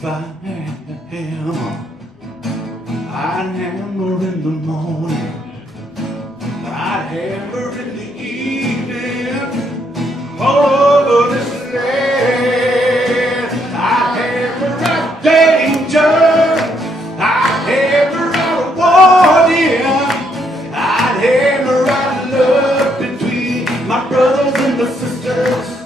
If I had a hammer, I'd hammer in the morning, I'd hammer in the evening, over this land. I'd hammer out danger, I'd hammer out warning, I'd hammer out love between my brothers and my sisters.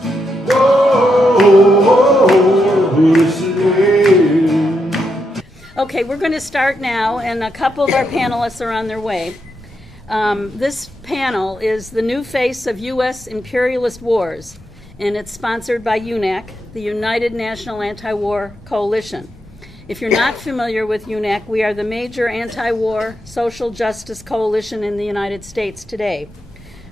Okay, we're going to start now, and a couple of our panelists are on their way. This panel is the new face of U.S. imperialist wars, and it's sponsored by UNAC, the United National Anti-War Coalition. If you're not familiar with UNAC, we are the major anti-war social justice coalition in the United States today.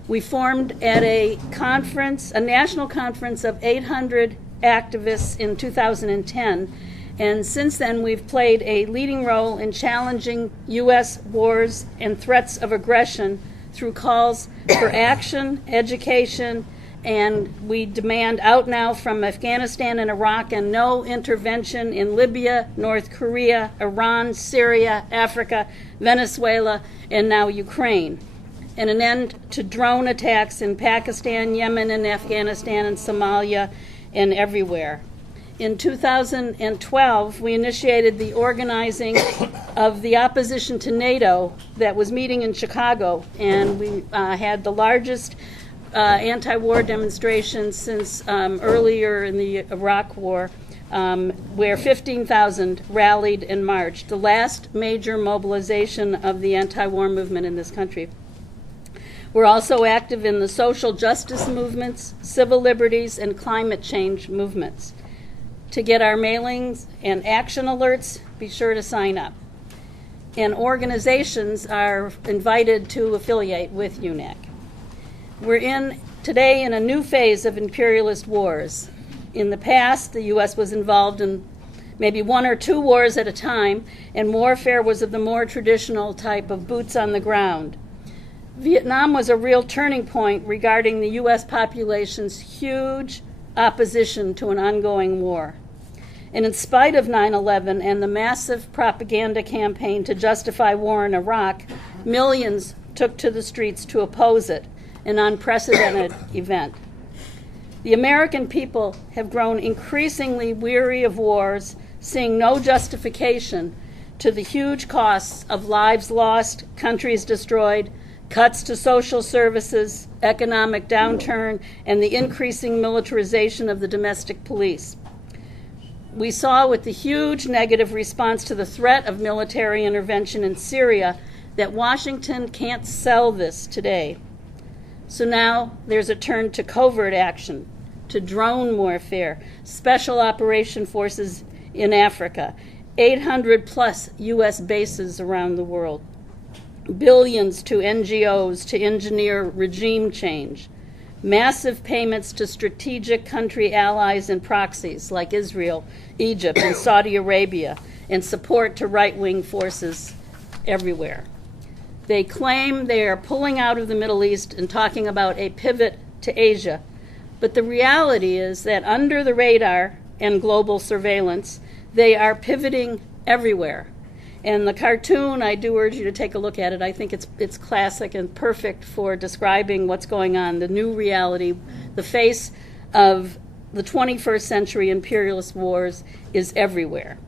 We formed at a conference, a national conference of 800 activists in 2010, and since then we've played a leading role in challenging U.S. wars and threats of aggression through calls for action, education, and we demand out now from Afghanistan and Iraq and no intervention in Libya, North Korea, Iran, Syria, Africa, Venezuela, and now Ukraine. And an end to drone attacks in Pakistan, Yemen, and Afghanistan, and Somalia, and everywhere. In 2012, we initiated the organizing of the opposition to NATO that was meeting in Chicago, and we had the largest anti-war demonstration since earlier in the Iraq War, where 15,000 rallied and marched, the last major mobilization of the anti-war movement in this country. We're also active in the social justice movements, civil liberties, and climate change movements. To get our mailings and action alerts, be sure to sign up. And organizations are invited to affiliate with UNAC. We're today in a new phase of imperialist wars. In the past, the U.S. was involved in maybe one or two wars at a time, and warfare was of the more traditional type of boots on the ground. Vietnam was a real turning point regarding the U.S. population's huge opposition to an ongoing war. And in spite of 9/11 and the massive propaganda campaign to justify war in Iraq, millions took to the streets to oppose it, an unprecedented event. The American people have grown increasingly weary of wars, seeing no justification to the huge costs of lives lost, countries destroyed, cuts to social services, economic downturn, and the increasing militarization of the domestic police. We saw with the huge negative response to the threat of military intervention in Syria that Washington can't sell this today. So now there's a turn to covert action, to drone warfare, special operation forces in Africa, 800 plus U.S. bases around the world, billions to NGOs to engineer regime change, massive payments to strategic country allies and proxies like Israel, Egypt, and Saudi Arabia, and support to right-wing forces everywhere. They claim they are pulling out of the Middle East and talking about a pivot to Asia, but the reality is that under the radar and global surveillance, they are pivoting everywhere. And the cartoon, I do urge you to take a look at it. I think it's classic and perfect for describing what's going on, the new reality. The face of the 21st century imperialist wars is everywhere.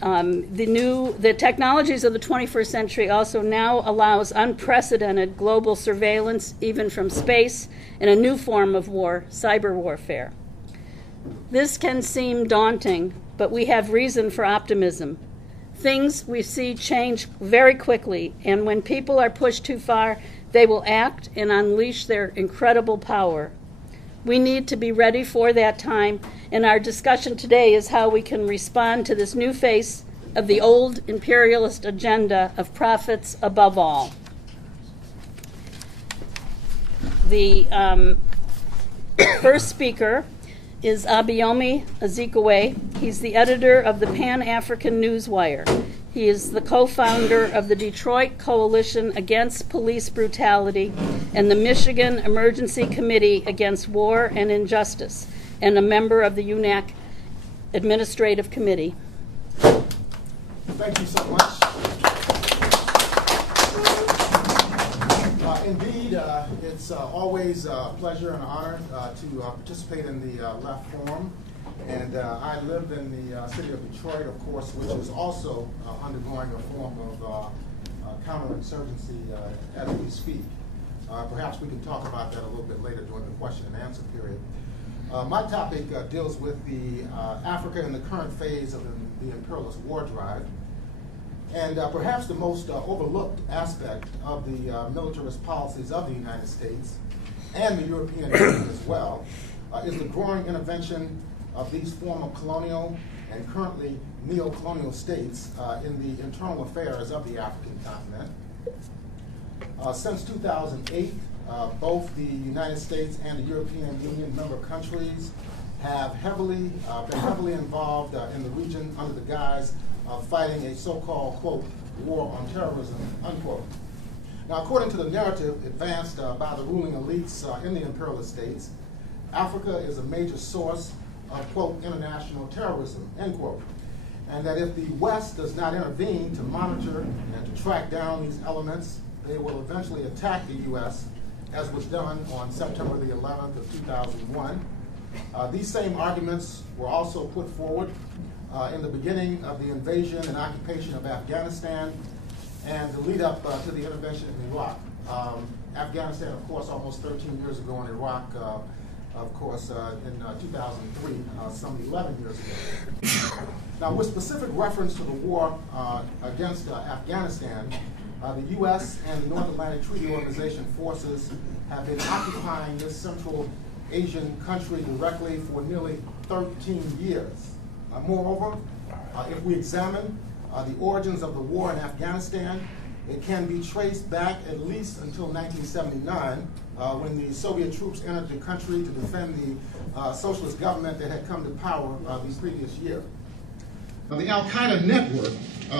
The technologies of the 21st century also now allows unprecedented global surveillance, even from space, and a new form of war, cyber warfare. This can seem daunting, but we have reason for optimism. Things we see change very quickly, and when people are pushed too far, they will act and unleash their incredible power. We need to be ready for that time, and our discussion today is how we can respond to this new face of the old imperialist agenda of profits above all. The first speaker is Abayomi Azikiwe. He's the editor of the Pan-African Newswire. He is the co-founder of the Detroit Coalition Against Police Brutality and the Michigan Emergency Committee Against War and Injustice, and a member of the UNAC Administrative Committee. Thank you so much. Indeed, it's always a pleasure and honor to participate in the Left Forum. And I live in the city of Detroit, of course, which is also undergoing a form of counterinsurgency as we speak. Perhaps we can talk about that a little bit later during the question and answer period. My topic deals with the Africa in the current phase of the imperialist war drive. And perhaps the most overlooked aspect of the militarist policies of the United States and the European Union as well is the growing intervention of these former colonial and currently neo-colonial states in the internal affairs of the African continent. Since 2008, both the United States and the European Union member countries have been heavily involved in the region under the guise of fighting a so-called, quote, war on terrorism, unquote. Now, according to the narrative advanced by the ruling elites in the imperialist states, Africa is a major source of, quote, international terrorism, end quote. And that if the West does not intervene to monitor and to track down these elements, they will eventually attack the U.S., as was done on September the 11th of 2001. These same arguments were also put forward in the beginning of the invasion and occupation of Afghanistan and the lead up to the intervention in Iraq. Afghanistan, of course, almost 13 years ago, and Iraq, of course, in 2003, some 11 years ago. Now, with specific reference to the war against Afghanistan, the U.S. and the North Atlantic Treaty Organization forces have been occupying this Central Asian country directly for nearly 13 years. Moreover, if we examine the origins of the war in Afghanistan, it can be traced back at least until 1979, when the Soviet troops entered the country to defend the socialist government that had come to power the previous year. Now, the Al-Qaeda network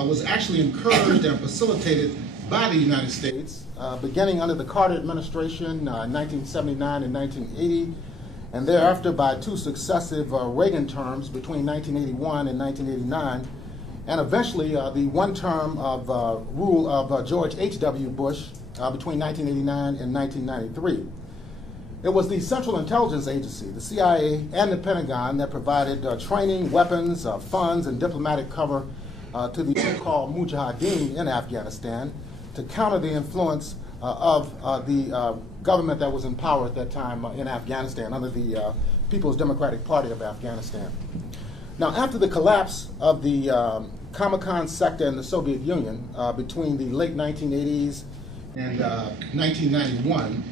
was actually encouraged and facilitated by the United States, beginning under the Carter administration in 1979 and 1980, and thereafter by two successive Reagan terms between 1981 and 1989, and eventually the one term of rule of George H.W. Bush between 1989 and 1993. It was the Central Intelligence Agency, the CIA, and the Pentagon that provided training, weapons, funds, and diplomatic cover to the so-called Mujahideen in Afghanistan to counter the influence of the government that was in power at that time in Afghanistan under the People's Democratic Party of Afghanistan. Now, after the collapse of the Camacaro sector in the Soviet Union between the late 1980s and 1991,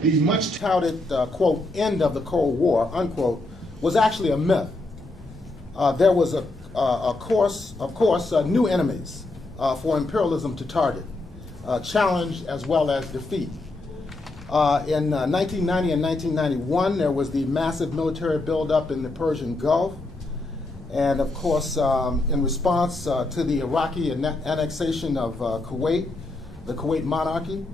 the much touted, quote, end of the Cold War, unquote, was actually a myth. There was, of course, new enemies for imperialism to target, challenge as well as defeat. In 1990 and 1991, there was the massive military buildup in the Persian Gulf. And of course, in response to the Iraqi annexation of Kuwait, the Kuwait monarchy,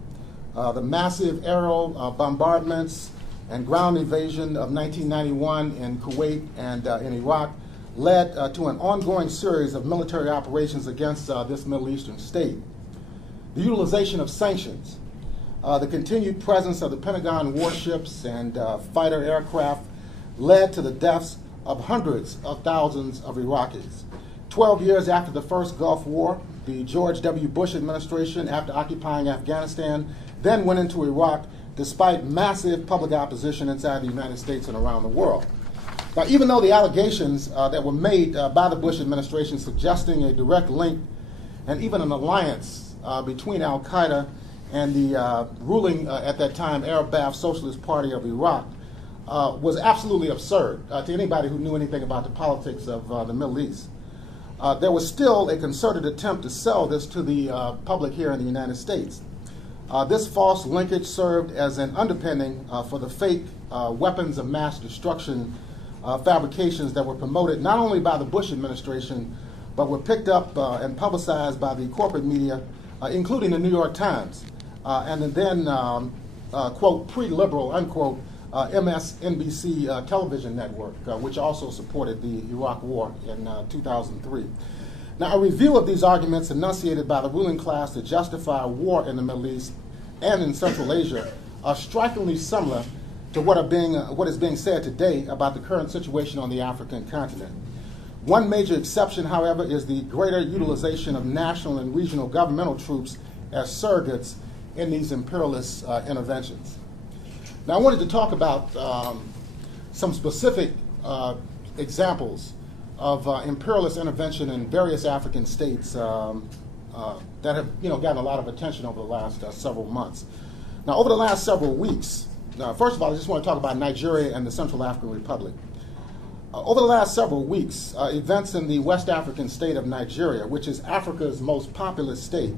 the massive aerial bombardments and ground invasion of 1991 in Kuwait and in Iraq led to an ongoing series of military operations against this Middle Eastern state. The utilization of sanctions, the continued presence of the Pentagon warships and fighter aircraft led to the deaths of hundreds of thousands of Iraqis. 12 years after the first Gulf War, the George W. Bush administration, after occupying Afghanistan, then went into Iraq despite massive public opposition inside the United States and around the world. Now, even though the allegations that were made by the Bush administration suggesting a direct link and even an alliance between Al-Qaeda and the ruling at that time Arab Ba'ath Socialist Party of Iraq was absolutely absurd to anybody who knew anything about the politics of the Middle East. There was still a concerted attempt to sell this to the public here in the United States. This false linkage served as an underpinning for the fake weapons of mass destruction fabrications that were promoted not only by the Bush administration, but were picked up and publicized by the corporate media, including the New York Times, and the then, quote, pre-liberal, unquote, MSNBC television network, which also supported the Iraq War in 2003. Now, a review of these arguments enunciated by the ruling class to justify war in the Middle East and in Central Asia are strikingly similar to what is being said today about the current situation on the African continent. One major exception, however, is the greater utilization of national and regional governmental troops as surrogates in these imperialist interventions. Now, I wanted to talk about some specific examples of imperialist intervention in various African states that have gotten a lot of attention over the last several months. Now, over the last several weeks, first of all, I just want to talk about Nigeria and the Central African Republic. Over the last several weeks, events in the West African state of Nigeria, which is Africa's most populous state,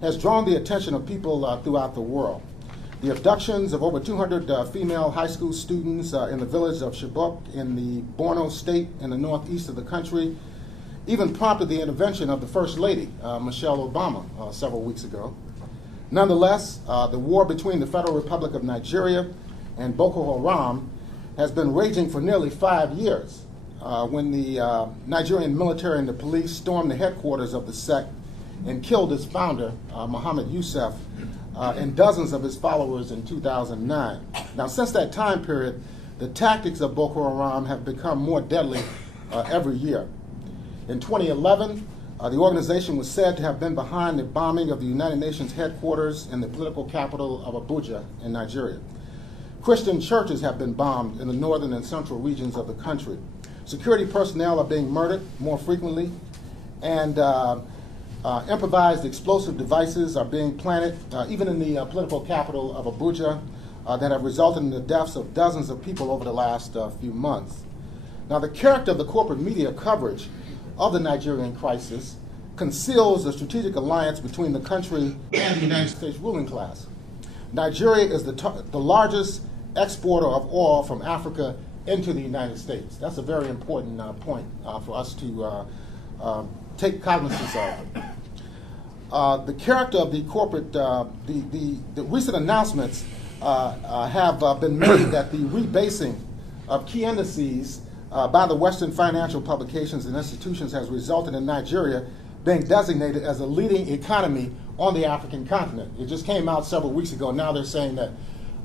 has drawn the attention of people throughout the world. The abductions of over 200 female high school students in the village of Chibok in the Borno state in the northeast of the country even prompted the intervention of the First Lady, Michelle Obama, several weeks ago. Nonetheless, the war between the Federal Republic of Nigeria and Boko Haram has been raging for nearly 5 years when the Nigerian military and the police stormed the headquarters of the sect and killed its founder, Muhammad Yusuf, and dozens of his followers in 2009. Now, since that time period, the tactics of Boko Haram have become more deadly every year. In 2011, the organization was said to have been behind the bombing of the United Nations headquarters in the political capital of Abuja in Nigeria. Christian churches have been bombed in the northern and central regions of the country. Security personnel are being murdered more frequently, and improvised explosive devices are being planted, even in the political capital of Abuja, that have resulted in the deaths of dozens of people over the last few months. Now, the character of the corporate media coverage of the Nigerian crisis conceals a strategic alliance between the country and the United States ruling class. Nigeria is the largest exporter of oil from Africa into the United States. That's a very important point for us to take cognizance of. The character of the corporate, the recent announcements have been made that the rebasing of key indices by the Western financial publications and institutions has resulted in Nigeria being designated as a leading economy on the African continent. It just came out several weeks ago. Now they're saying that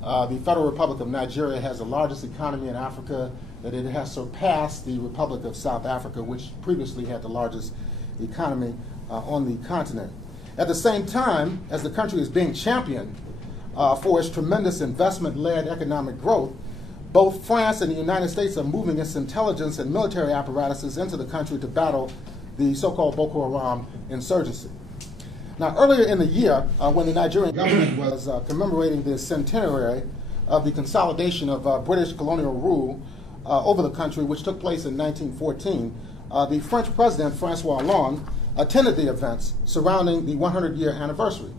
the Federal Republic of Nigeria has the largest economy in Africa, that it has surpassed the Republic of South Africa, which previously had the largest economy on the continent. At the same time, as the country is being championed for its tremendous investment-led economic growth, both France and the United States are moving its intelligence and military apparatuses into the country to battle the so-called Boko Haram insurgency. Now, earlier in the year, when the Nigerian government was commemorating the centenary of the consolidation of British colonial rule over the country, which took place in 1914, the French president, François Hollande, attended the events surrounding the 100-year anniversary.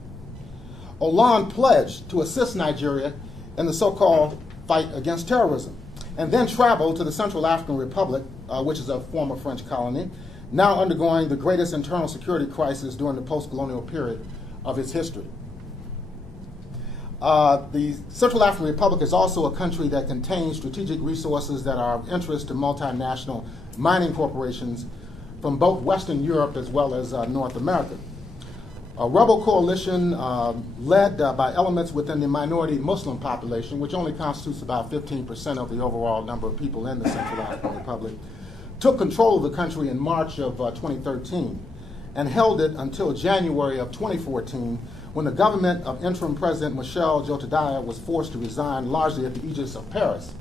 Hollande pledged to assist Nigeria in the so-called fight against terrorism, and then traveled to the Central African Republic, which is a former French colony, now undergoing the greatest internal security crisis during the post-colonial period of its history. The Central African Republic is also a country that contains strategic resources that are of interest to multinational mining corporations from both Western Europe as well as North America. A rebel coalition led by elements within the minority Muslim population, which only constitutes about 15% of the overall number of people in the Central African Republic, took control of the country in March of 2013 and held it until January of 2014, when the government of interim President Michel Jotadaya was forced to resign largely at the aegis of Paris.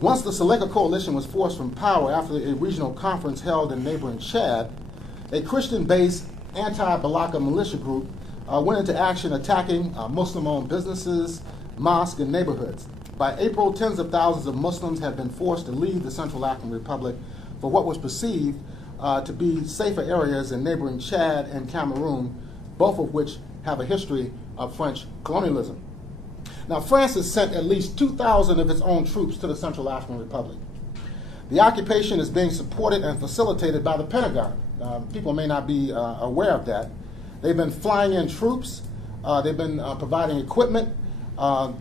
Once the Selega coalition was forced from power after a regional conference held in neighboring Chad, a Christian-based anti-Balaka militia group went into action attacking Muslim-owned businesses, mosques, and neighborhoods. By April, tens of thousands of Muslims had been forced to leave the Central African Republic for what was perceived to be safer areas in neighboring Chad and Cameroon, both of which have a history of French colonialism. Now, France has sent at least 2,000 of its own troops to the Central African Republic. The occupation is being supported and facilitated by the Pentagon. People may not be aware of that. They've been flying in troops. They've been providing equipment.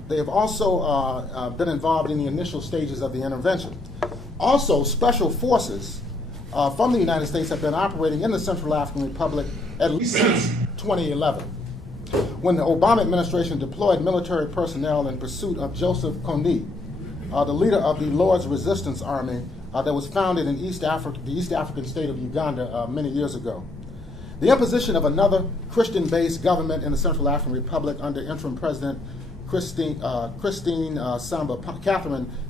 They have also been involved in the initial stages of the intervention. Also, special forces from the United States have been operating in the Central African Republic at least since 2011, when the Obama administration deployed military personnel in pursuit of Joseph Kony, the leader of the Lord's Resistance Army that was founded in the East African state of Uganda many years ago. The imposition of another Christian-based government in the Central African Republic under interim President Catherine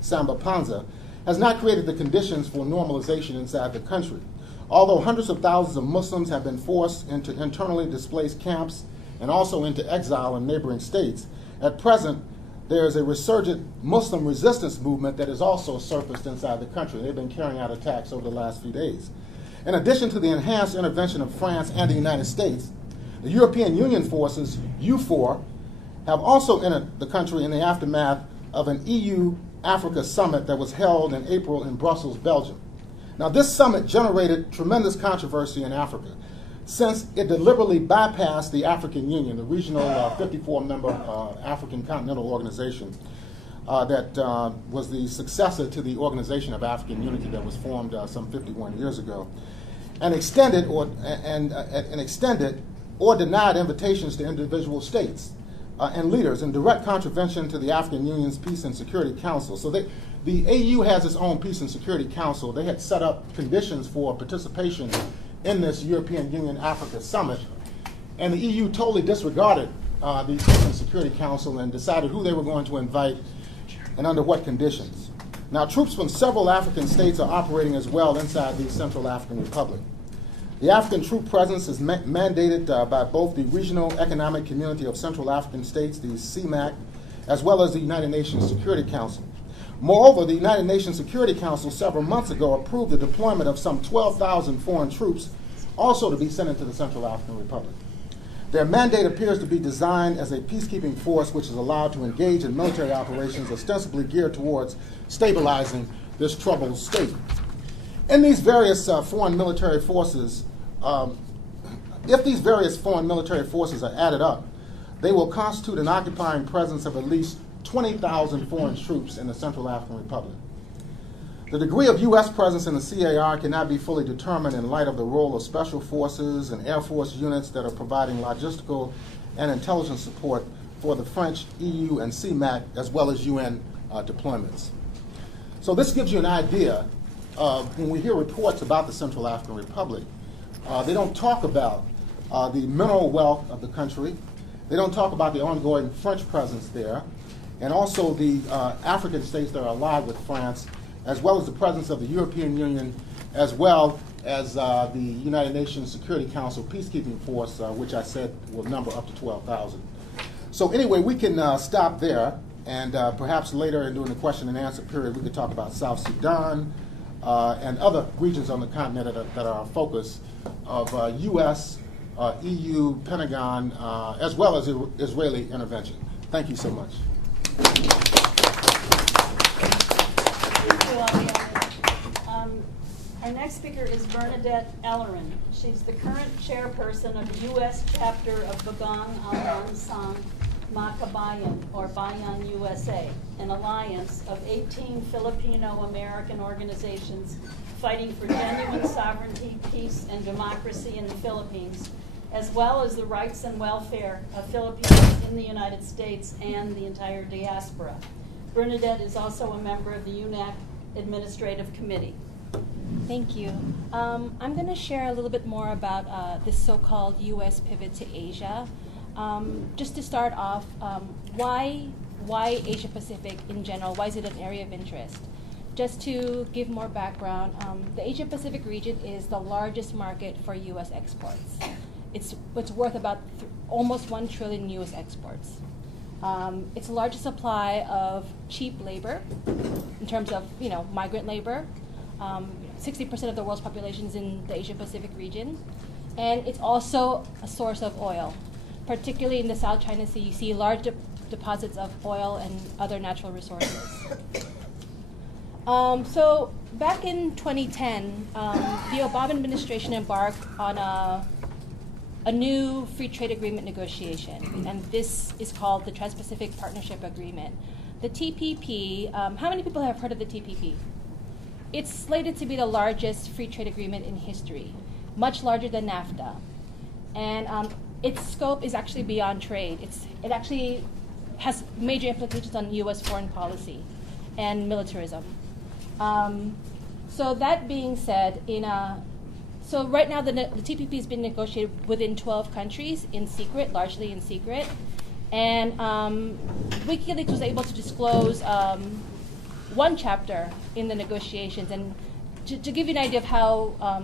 Samba Panza has not created the conditions for normalization inside the country. Although hundreds of thousands of Muslims have been forced into internally displaced camps and also into exile in neighboring states, at present there is a resurgent Muslim resistance movement that has also surfaced inside the country. They've been carrying out attacks over the last few days. In addition to the enhanced intervention of France and the United States, the European Union forces, EUFOR, have also entered the country in the aftermath of an EU-Africa summit that was held in April in Brussels, Belgium. Now, this summit generated tremendous controversy in Africa, since it deliberately bypassed the African Union, the regional 54-member African Continental Organization that was the successor to the Organization of African Unity that was formed some 51 years ago, and extended or denied invitations to individual states and leaders in direct contravention to the African Union's Peace and Security Council. So the AU has its own Peace and Security Council. They had set up conditions for participation in this European Union Africa Summit, and the EU totally disregarded the Peace and Security Council and decided who they were going to invite and under what conditions. Now, troops from several African states are operating as well inside the Central African Republic. The African troop presence is mandated by both the Regional Economic Community of Central African States, the CEMAC, as well as the United Nations Security Council. Moreover, the United Nations Security Council several months ago approved the deployment of some 12,000 foreign troops also to be sent into the Central African Republic. Their mandate appears to be designed as a peacekeeping force which is allowed to engage in military operations ostensibly geared towards stabilizing this troubled state. In these various foreign military forces, if these various foreign military forces are added up, they will constitute an occupying presence of at least 20,000 foreign troops in the Central African Republic. The degree of U.S. presence in the CAR cannot be fully determined in light of the role of special forces and Air Force units that are providing logistical and intelligence support for the French, EU, and CEMAC, as well as UN deployments. So this gives you an idea of when we hear reports about the Central African Republic, they don't talk about the mineral wealth of the country. They don't talk about the ongoing French presence there, and also the African states that are allied with France, as well as the presence of the European Union, as well as the United Nations Security Council peacekeeping force, which I said will number up to 12,000. So anyway, we can stop there, and perhaps later during the question and answer period, we could talk about South Sudan and other regions on the continent that are a focus of U.S., EU, Pentagon, as well as Israeli intervention. Thank you so much. Our next speaker is Bernadette Ellorin. She's the current chairperson of the U.S. chapter of Bagong Al-Ansang Makabayan, or BAYAN USA, an alliance of 18 Filipino-American organizations fighting for genuine sovereignty, peace, and democracy in the Philippines, as well as the rights and welfare of Filipinos in the United States and the entire diaspora. Bernadette is also a member of the UNAC Administrative Committee. Thank you. I'm going to share a little bit more about this so-called U.S. pivot to Asia. Just to start off, why Asia Pacific in general? Why is it an area of interest? Just to give more background, the Asia Pacific region is the largest market for U.S. exports. It's worth about almost 1 trillion U.S. exports. It's the largest supply of cheap labor in terms of migrant labor. 60% of the world's population is in the Asia Pacific region, and it's also a source of oil. Particularly in the South China Sea, you see large deposits of oil and other natural resources. So back in 2010, the Obama administration embarked on a a new free trade agreement negotiation, and this is called the Trans-Pacific Partnership Agreement. The TPP, how many people have heard of the TPP? It's slated to be the largest free trade agreement in history, much larger than NAFTA. And its scope is actually beyond trade. It actually has major implications on U.S. foreign policy and militarism. So that being said, so right now the TPP has been negotiated within 12 countries in secret, largely in secret. And WikiLeaks was able to disclose one chapter in the negotiations. And to give you an idea of how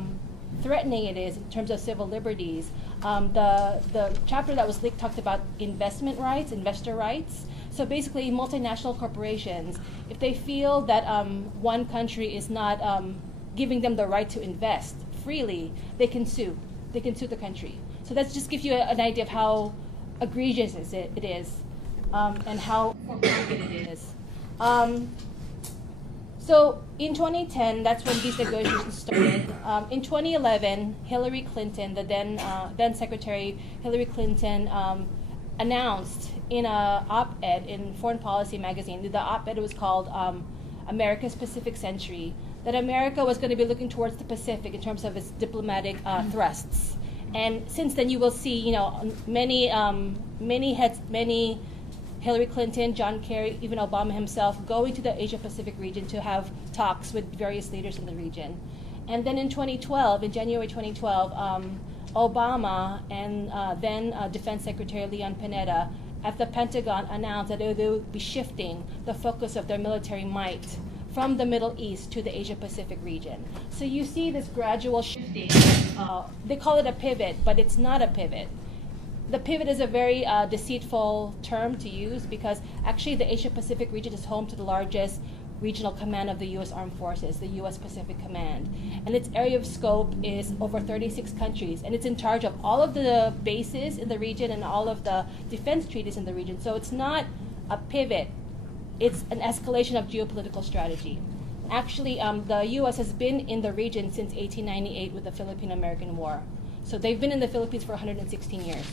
threatening it is in terms of civil liberties, the chapter that was leaked talked about investment rights, investor rights. So basically, multinational corporations, if they feel that one country is not giving them the right to invest freely, they can sue. They can sue the country. So that just gives you an idea of how egregious it is and how forbidden it is. So in 2010, that's when these negotiations started. In 2011, Hillary Clinton, the then Secretary Hillary Clinton, announced in an op-ed in Foreign Policy magazine, the op-ed was called America's Pacific Century, that America was going to be looking towards the Pacific in terms of its diplomatic thrusts. And since then, you will see, many Hillary Clinton, John Kerry, even Obama himself going to the Asia-Pacific region to have talks with various leaders in the region. And then in 2012, in January 2012, Obama and then Defense Secretary Leon Panetta at the Pentagon announced that they would be shifting the focus of their military might from the Middle East to the Asia-Pacific region. So you see this gradual shifting. They call it a pivot, but it's not a pivot. The pivot is a very deceitful term to use because actually the Asia-Pacific region is home to the largest regional command of the U.S. Armed Forces, the U.S. Pacific Command. And its area of scope is over 36 countries, and it's in charge of all of the bases in the region and all of the defense treaties in the region. So it's not a pivot. It's an escalation of geopolitical strategy. Actually, the U.S. has been in the region since 1898 with the Philippine-American War. So they've been in the Philippines for 116 years.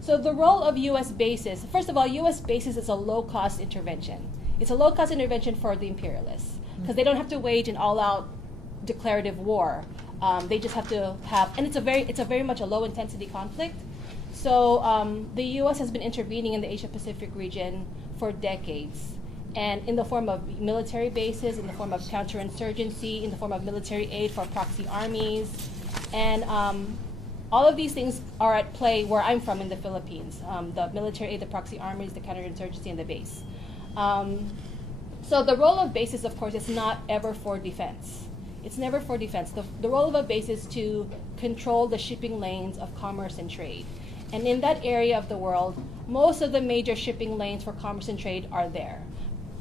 So the role of U.S. bases, first of all, U.S. bases is a low-cost intervention. It's a low-cost intervention for the imperialists because they don't have to wage an all-out declarative war. They just have to have, and it's a very much a low-intensity conflict. So the U.S. has been intervening in the Asia-Pacific region for decades, and in the form of military bases, in the form of counterinsurgency, in the form of military aid for proxy armies, and all of these things are at play where I'm from in the Philippines, the military aid, the proxy armies, the counterinsurgency, and the base. So the role of bases, of course, is not ever for defense. It's never for defense. The role of a base is to control the shipping lanes of commerce and trade. And in that area of the world, most of the major shipping lanes for commerce and trade are there,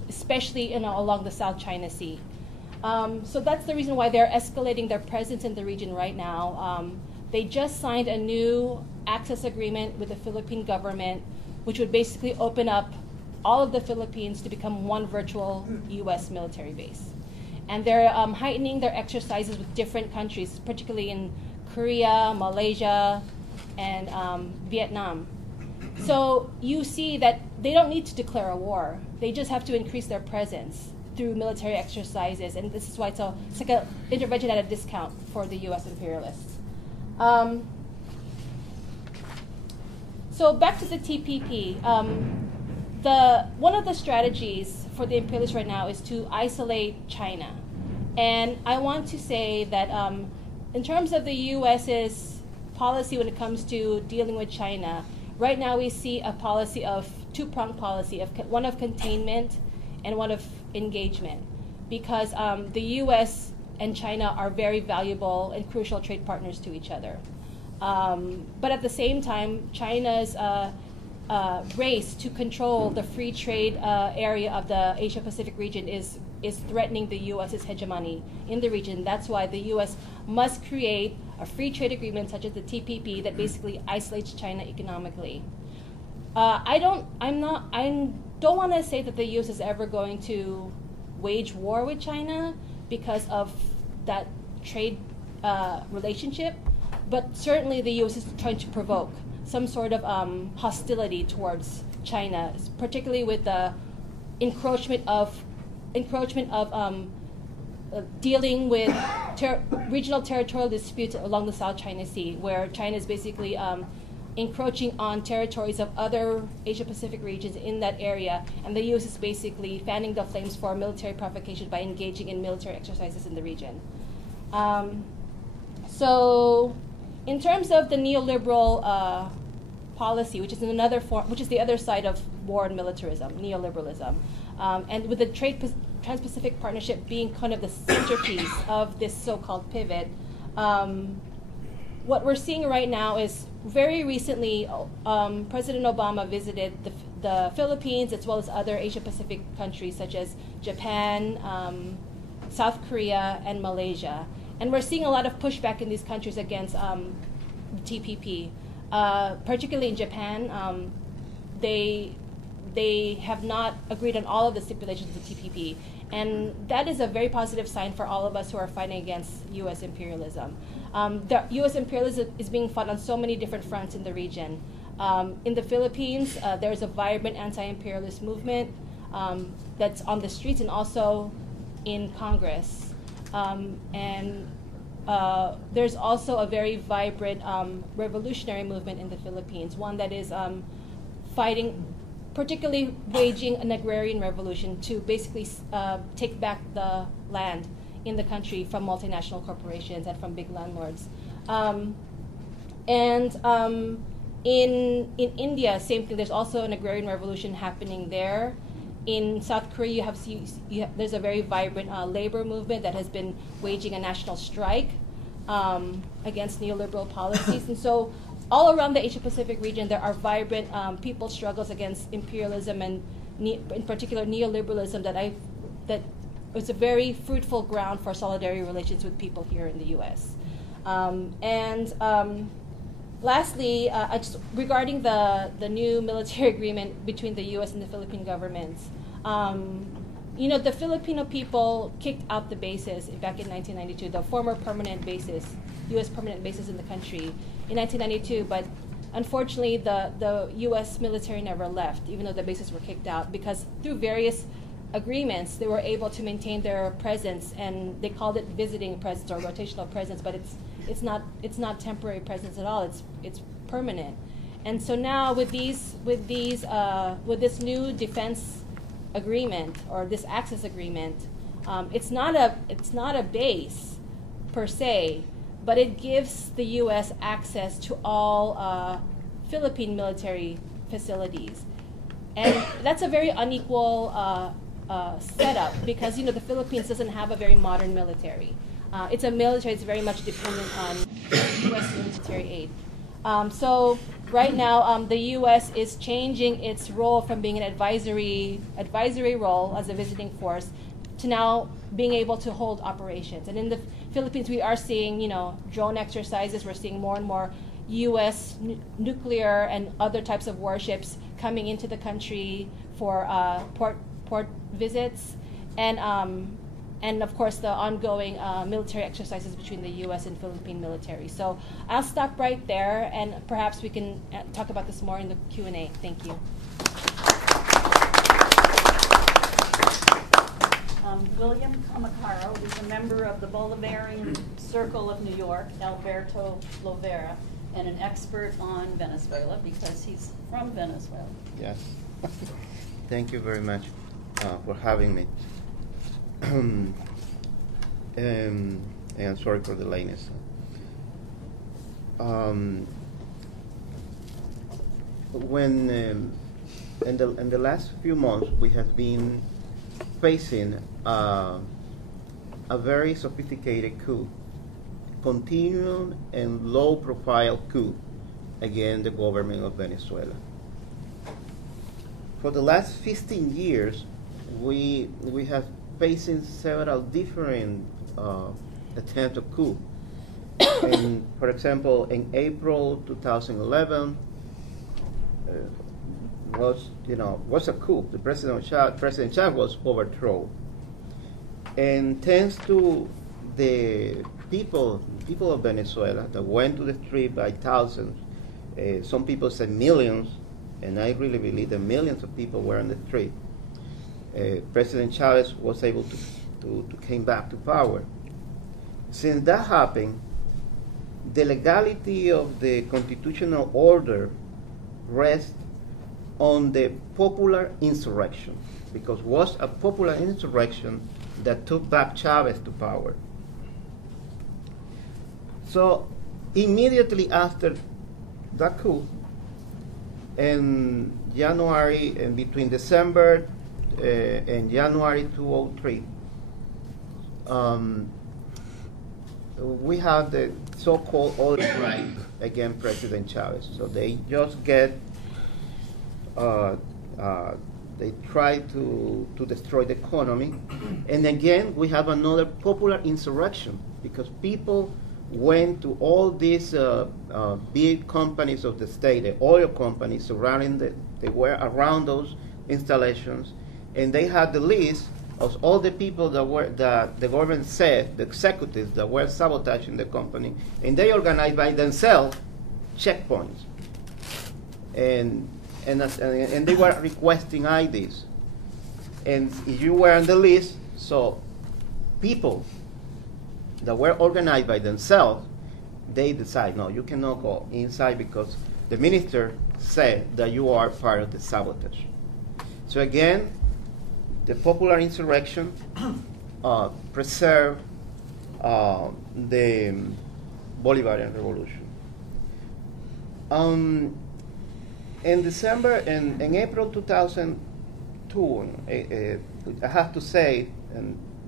especially along the South China Sea. So that's the reason why they're escalating their presence in the region right now. They just signed a new access agreement with the Philippine government, which would basically open up all of the Philippines to become one virtual U.S. military base. And they're heightening their exercises with different countries, particularly in Korea, Malaysia, and Vietnam. So you see that they don't need to declare a war. They just have to increase their presence through military exercises. And this is why it's like an intervention at a discount for the U.S. imperialists. So back to the TPP. One of the strategies for the imperialists right now is to isolate China. And I want to say that in terms of the U.S.'s policy when it comes to dealing with China, right now we see a policy of two-pronged policy, one of containment and one of engagement, because the U.S. and China are very valuable and crucial trade partners to each other. But at the same time, China's race to control the free trade area of the Asia-Pacific region is threatening the U.S.'s hegemony in the region. That's why the U.S. must create a free trade agreement such as the TPP that basically isolates China economically. I don't want to say that the U.S. is ever going to wage war with China because of that trade relationship. but certainly the U.S. is trying to provoke some sort of hostility towards China, particularly with the encroachment of dealing with regional territorial disputes along the South China Sea, where China is basically encroaching on territories of other Asia-Pacific regions in that area, and the U.S. is basically fanning the flames for military provocation by engaging in military exercises in the region. So, in terms of the neoliberal policy, which is another form, which is the other side of war and militarism, neoliberalism, and with the Trans-Pacific Partnership being kind of the centerpiece of this so-called pivot, what we're seeing right now is very recently President Obama visited the Philippines as well as other Asia-Pacific countries such as Japan, South Korea, and Malaysia. And we're seeing a lot of pushback in these countries against the TPP. Particularly in Japan, they have not agreed on all of the stipulations of the TPP. And that is a very positive sign for all of us who are fighting against U.S. imperialism. The U.S. imperialism is being fought on so many different fronts in the region. In the Philippines, there's a vibrant anti-imperialist movement that's on the streets and also in Congress. There's also a very vibrant revolutionary movement in the Philippines, one that is fighting, particularly waging an agrarian revolution to basically take back the land in the country from multinational corporations and from big landlords. In India, same thing. There's also an agrarian revolution happening there. In South Korea, there's a very vibrant labor movement that has been waging a national strike against neoliberal policies. And so all around the Asia-Pacific region, there are vibrant people struggles against imperialism and, in particular, neoliberalism that is a very fruitful ground for solidarity relations with people here in the U.S. Lastly, just regarding the new military agreement between the U.S. and the Philippine governments, the Filipino people kicked out the bases back in 1992, the former permanent bases, U.S. permanent bases in the country in 1992, but unfortunately the U.S. military never left, even though the bases were kicked out, because through various agreements they were able to maintain their presence, and they called it visiting presence or rotational presence, but it's not temporary presence at all. It's permanent. And so now with this new defense agreement or this access agreement, it's not a base per se, but it gives the U.S. access to all Philippine military facilities, and that's a very unequal setup because the Philippines doesn't have a very modern military. It's a military that's very much dependent on U.S. military aid. So right now, the U.S. is changing its role from being an advisory role as a visiting force to now being able to hold operations. And in the Philippines, we are seeing drone exercises. We're seeing more and more U.S. nuclear and other types of warships coming into the country for port visits, and of course the ongoing military exercises between the U.S. and Philippine military. So I'll stop right there, and perhaps we can talk about this more in the Q&A. Thank you. William Camacaro is a member of the Bolivaran Circle of New York, Alberto Lovera, and an expert on Venezuela because he's from Venezuela. Yes. Thank you very much for having me. And sorry for the lateness. When in the last few months we have been facing a very sophisticated coup, continued and low-profile coup against the government of Venezuela. For the last 15 years, we have facing several different attempts of coup. And for example, in April 2011, was a coup. The President Chávez was overthrown, and thanks to the people of Venezuela that went to the street by thousands. Some people said millions, and I really believe that millions of people were on the street. President Chavez was able to came back to power. Since that happened, the legality of the constitutional order rests on the popular insurrection, because it was a popular insurrection that took back Chavez to power. So immediately after that coup, in January, and between December and January 2003, we had the so-called oil strike against President Chavez. So they just get, they try to destroy the economy. And again, we have another popular insurrection, because people went to all these big companies of the state, the oil companies surrounding they were around those installations, and they had the list of all the people that the government said, the executives that were sabotaging the company, and they organized by themselves checkpoints, and they were requesting IDs, and if you were on the list, so people that were organized by themselves, they decide, no, you cannot go inside because the minister said that you are part of the sabotage. So again, the popular insurrection preserved the Bolivarian Revolution. In April 2002, I have to say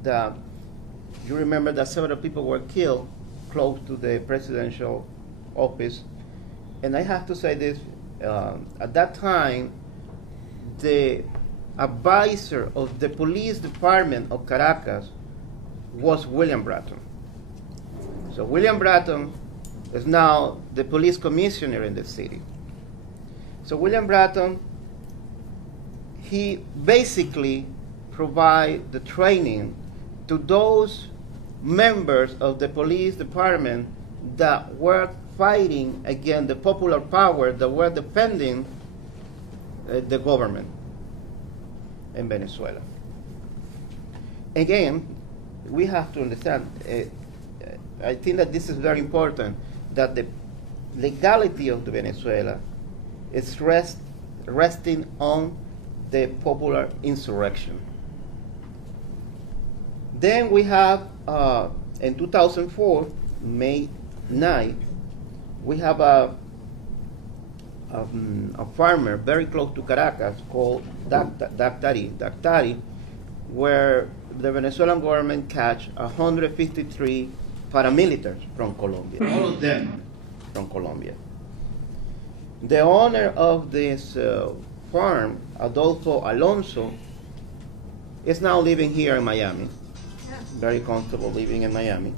that you remember that several people were killed close to the presidential office. And I have to say this, at that time, the advisor of the police department of Caracas was William Bratton. So William Bratton is now the police commissioner in the city. So William Bratton, he basically provide the training to those members of the police department that were fighting against the popular power, that were defending the government in Venezuela. Again, we have to understand, I think that this is very important, that the legality of the Venezuela is resting on the popular insurrection. Then we have, in 2004, May 9th, we have a farmer very close to Caracas called Dactari, where the Venezuelan government catch 153 paramilitaries from Colombia, all of them from Colombia. The owner of this farm, Adolfo Alonso, is now living here in Miami, very comfortable living in Miami.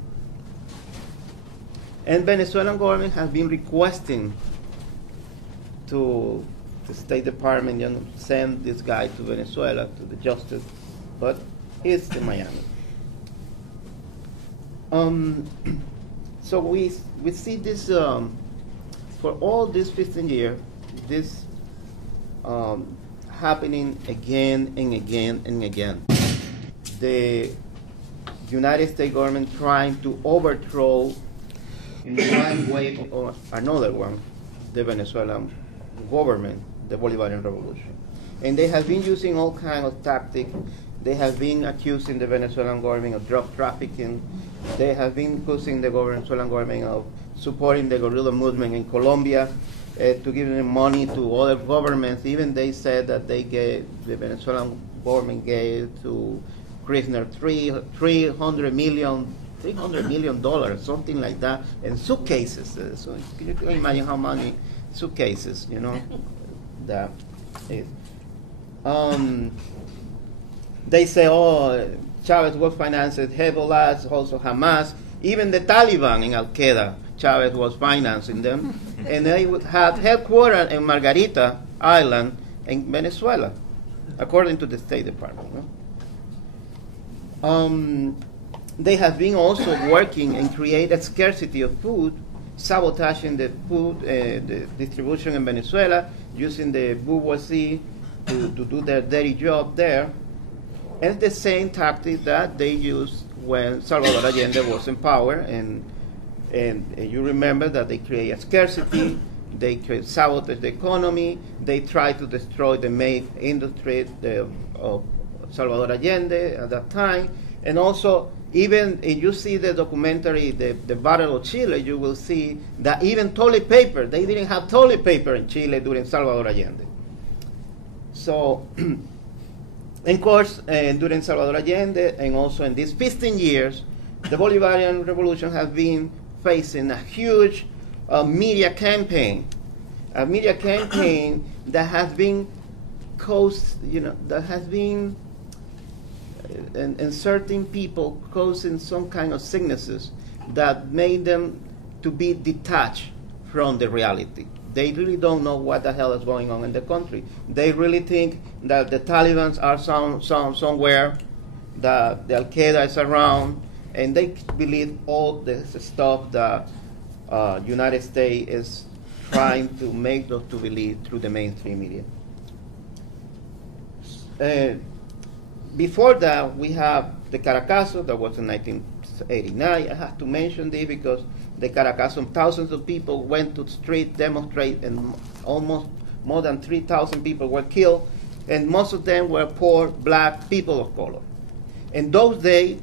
And Venezuelan government has been requesting to the State Department, you know, send this guy to Venezuela, to the justice, but he's in Miami. So we see this, for all these 15 years, this happening again and again and again. The United States government trying to overthrow in one way or another one the Venezuelan government, the Bolivarian Revolution. And they have been using all kinds of tactics. They have been accusing the Venezuelan government of drug trafficking. They have been accusing the Venezuelan government of supporting the guerrilla movement in Colombia, to give them money to other governments. Even they said that they gave, the Venezuelan government gave to Kirchner $300 million, something like that, in suitcases. So you can imagine how many suitcases, you know, that is. They say, oh, Chavez was financed Hezbollah, also Hamas, even the Taliban in Al-Qaeda, Chavez was financing them. And they had headquarters in Margarita Island in Venezuela, according to the State Department. No? They have been also working and create a scarcity of food, sabotaging the food the distribution in Venezuela, using the bourgeoisie to do their dirty job there. And the same tactic that they used when Salvador Allende was in power. And you remember that they create a scarcity, they sabotage the economy, they try to destroy the main industry of Salvador Allende at that time. And also, even if you see the documentary, the Battle of Chile, you will see that even toilet paper, they didn't have toilet paper in Chile during Salvador Allende. So, of course, during Salvador Allende, and also in these 15 years, the Bolivarian Revolution has been facing a huge media campaign, that has been caused, that has been in certain people causing some kind of sicknesses that made them to be detached from the reality. They really don't know what the hell is going on in the country. They really think that the Taliban are somewhere, that the Al-Qaeda is around, and they believe all this stuff that United States is trying to make them to believe through the mainstream media. Before that, we have the Caracazo, that was in 1989. I have to mention this because the Caracazo, thousands of people went to the street, demonstrate, and almost more than 3,000 people were killed, and most of them were poor, black, people of color. In those days,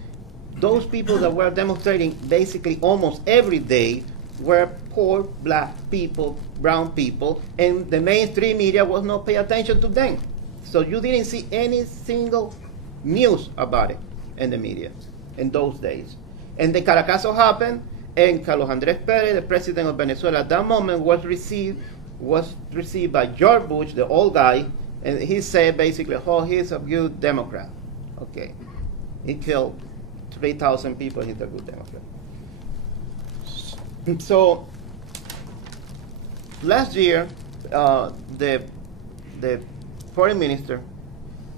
those people that were demonstrating basically almost every day were poor, black people, brown people, and the mainstream media was not paying attention to them. So you didn't see any single news about it in the media in those days. And the Caracazo happened, and Carlos Andrés Pérez, the president of Venezuela at that moment, was received by George Bush, the old guy, and he said basically, oh, he's a good Democrat. Okay. He killed 3,000 people, he's a good Democrat. So last year, the foreign minister,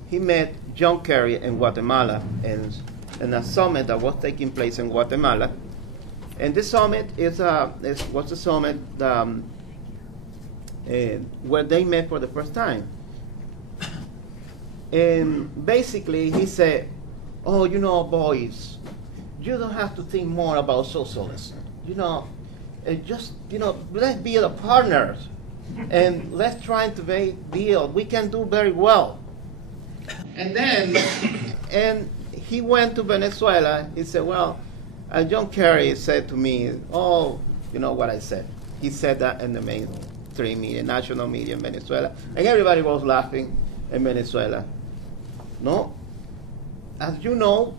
he met John Kerry in Guatemala in a summit that was taking place in Guatemala. And this summit was a summit where they met for the first time. And basically he said, oh, boys, you don't have to think more about socialism. Let's be the partners and let's try to make deal. We can do very well. And then, and he went to Venezuela. He said, well, John Kerry said to me, oh, you know what I said. He said that in the mainstream media, national media in Venezuela. And everybody was laughing in Venezuela. No, as you know,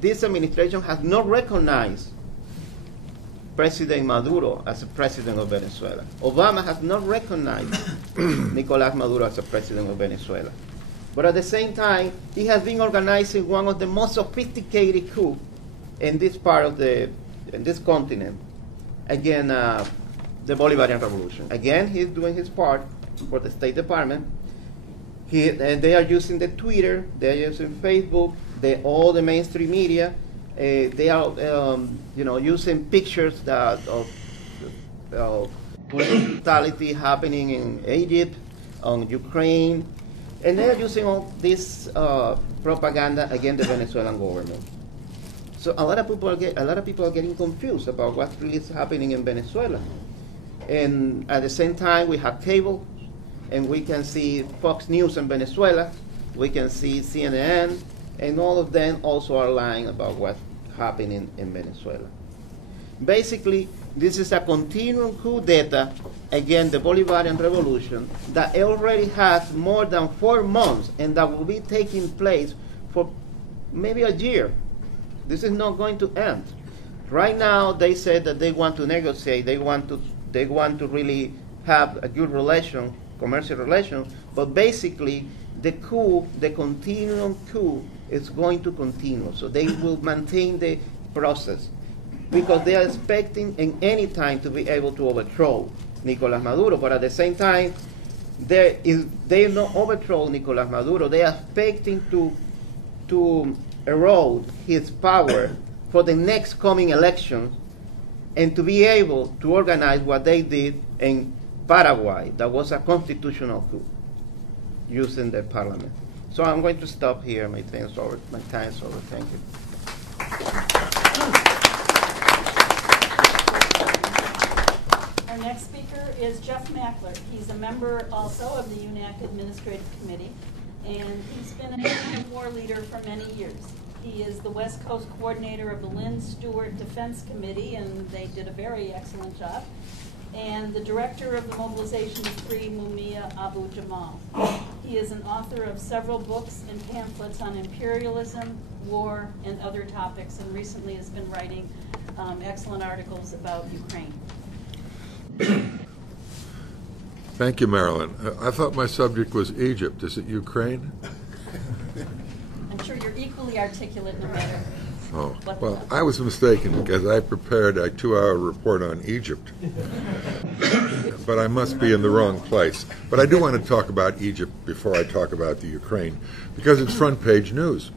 this administration has not recognized President Maduro as a president of Venezuela. Obama has not recognized Nicolás Maduro as a president of Venezuela. But at the same time, he has been organizing one of the most sophisticated coups in this part of in this continent, again, the Bolivarian Revolution. Again, he's doing his part for the State Department. And they are using the Twitter, they are using Facebook, all the mainstream media. They are, using pictures of police brutality happening in Egypt, on Ukraine, and they are using all this propaganda against the Venezuelan government. So a lot of people are getting confused about what really is happening in Venezuela. And at the same time, we have cable, and we can see Fox News in Venezuela, we can see CNN, and all of them also are lying about what's happening in Venezuela. Basically, this is a continuing coup d'etat against the Bolivarian Revolution that already has more than 4 months and that will be taking place for maybe a year. This is not going to end. Right now, they said that they want to negotiate, they want to really have a good relation, commercial relation, but basically the coup, the continuum coup, is going to continue. So they will maintain the process because they are expecting in any time to be able to overthrow Nicolás Maduro. But at the same time, they not overthrow Nicolás Maduro. They are expecting to erode his power for the next coming elections and to be able to organize what they did in Paraguay. That was a constitutional coup using the parliament. So I'm going to stop here. My time's over. Thank you. Our next speaker is Jeff Mackler. He's a member also of the UNAC Administrative Committee, and he's been an Indian war leader for many years. He is the West Coast coordinator of the Lynn Stewart Defense Committee, and they did a very excellent job, and the director of the Mobilization of Free Mumia Abu Jamal. He is an author of several books and pamphlets on imperialism, war, and other topics, and recently has been writing excellent articles about Ukraine. Thank you, Marilyn. I thought my subject was Egypt. Is it Ukraine? I'm sure you're equally articulate no matter. Oh, well, I was mistaken because I prepared a 2-hour report on Egypt. But I must be in the wrong place. But I do want to talk about Egypt before I talk about the Ukraine, because it's front page news.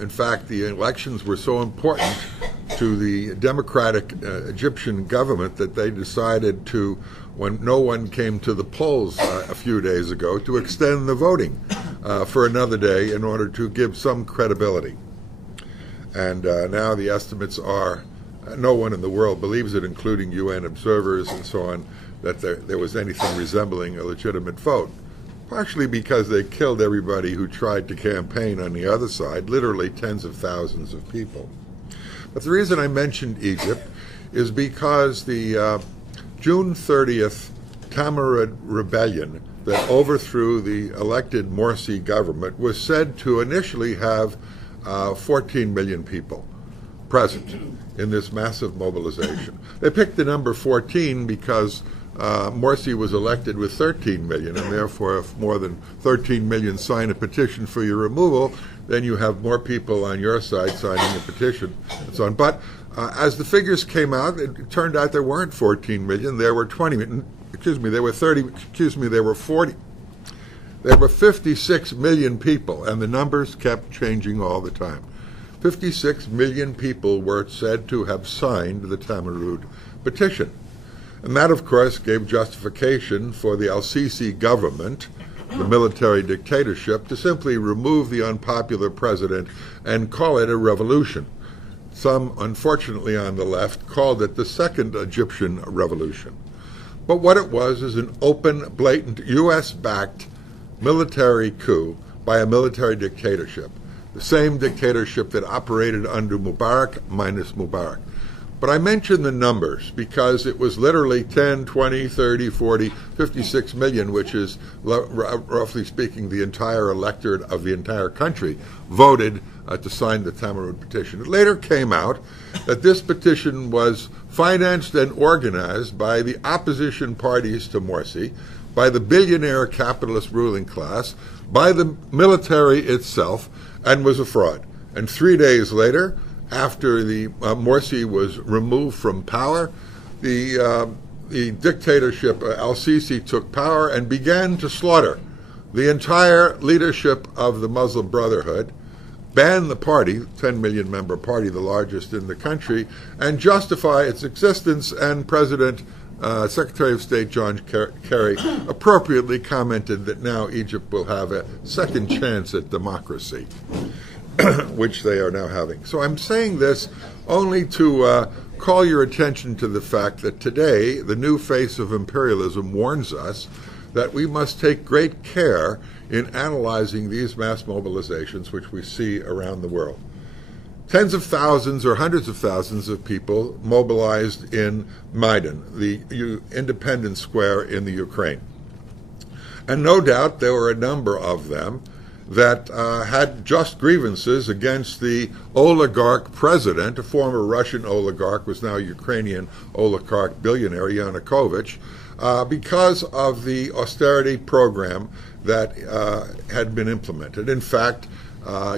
In fact, the elections were so important to the democratic Egyptian government that they decided to, when no one came to the polls a few days ago, to extend the voting for another day in order to give some credibility. And now the estimates are, no one in the world believes it, including UN observers and so on, that there was anything resembling a legitimate vote. Partially because they killed everybody who tried to campaign on the other side, literally tens of thousands of people. But the reason I mentioned Egypt is because the June 30th Tamurid rebellion that overthrew the elected Morsi government was said to initially have 14 million people present in this massive mobilization. They picked the number 14 because Morsi was elected with 13 million, and therefore if more than 13 million sign a petition for your removal, then you have more people on your side signing a petition and so on. But as the figures came out, it turned out there weren't 14 million, there were 20, excuse me, there were 30, excuse me, there were 40. There were 56 million people, and the numbers kept changing all the time. 56 million people were said to have signed the Tamurid petition. And that, of course, gave justification for the al-Sisi government, the military dictatorship, to simply remove the unpopular president and call it a revolution. Some, unfortunately on the left, called it the Second Egyptian Revolution. But what it was is an open, blatant, U.S.-backed military coup by a military dictatorship, the same dictatorship that operated under Mubarak minus Mubarak. But I mention the numbers because it was literally 10, 20, 30, 40, 56 million, which is, roughly speaking, the entire electorate of the entire country voted to sign the Tamurid petition. It later came out that this petition was financed and organized by the opposition parties to Morsi, by the billionaire capitalist ruling class, by the military itself, and was a fraud. And 3 days later, after the Morsi was removed from power, the dictatorship al-Sisi took power and began to slaughter the entire leadership of the Muslim Brotherhood, banned the party, 10 million member party, the largest in the country, and justify its existence. And Secretary of State John Kerry appropriately commented that now Egypt will have a second chance at democracy, which they are now having. So I'm saying this only to call your attention to the fact that today the new face of imperialism warns us that we must take great care in analyzing these mass mobilizations which we see around the world. Tens of thousands or hundreds of thousands of people mobilized in Maidan, the independence square in the Ukraine. And no doubt there were a number of them that had just grievances against the oligarch president, a former Russian oligarch, was now a Ukrainian oligarch billionaire, Yanukovych, because of the austerity program that had been implemented. In fact,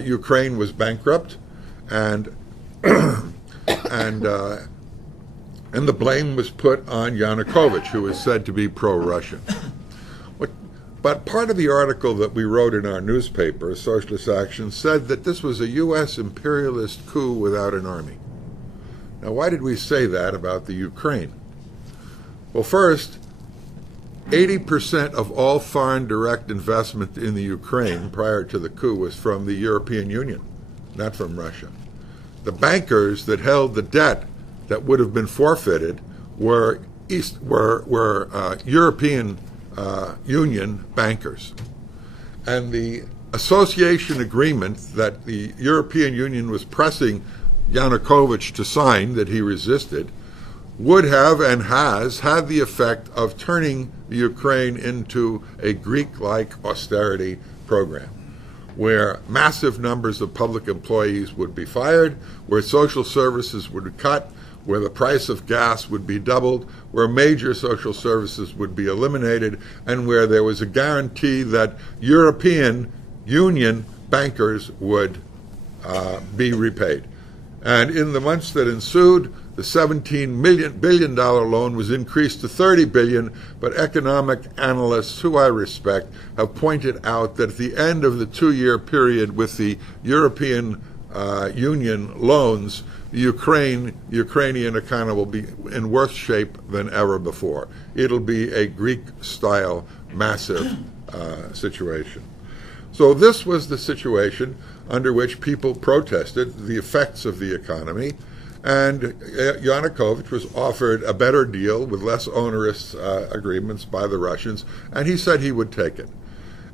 Ukraine was bankrupt, and and the blame was put on Yanukovych, who was said to be pro-Russian. But part of the article that we wrote in our newspaper, Socialist Action, said that this was a U.S. imperialist coup without an army. Now, why did we say that about the Ukraine? Well, first, 80% of all foreign direct investment in the Ukraine prior to the coup was from the European Union, not from Russia. The bankers that held the debt that would have been forfeited were European Union bankers. And the association agreement that the European Union was pressing Yanukovych to sign, that he resisted, would have and has had the effect of turning the Ukraine into a Greek-like austerity program, where massive numbers of public employees would be fired, where social services would be cut, where the price of gas would be doubled, where major social services would be eliminated, and where there was a guarantee that European Union bankers would be repaid. And in the months that ensued, the $17 billion loan was increased to $30 billion, but economic analysts who I respect have pointed out that at the end of the 2-year period with the European Union loans, the Ukrainian economy will be in worse shape than ever before. It'll be a Greek-style massive situation. So this was the situation under which people protested the effects of the economy, and Yanukovych was offered a better deal with less onerous agreements by the Russians, and he said he would take it.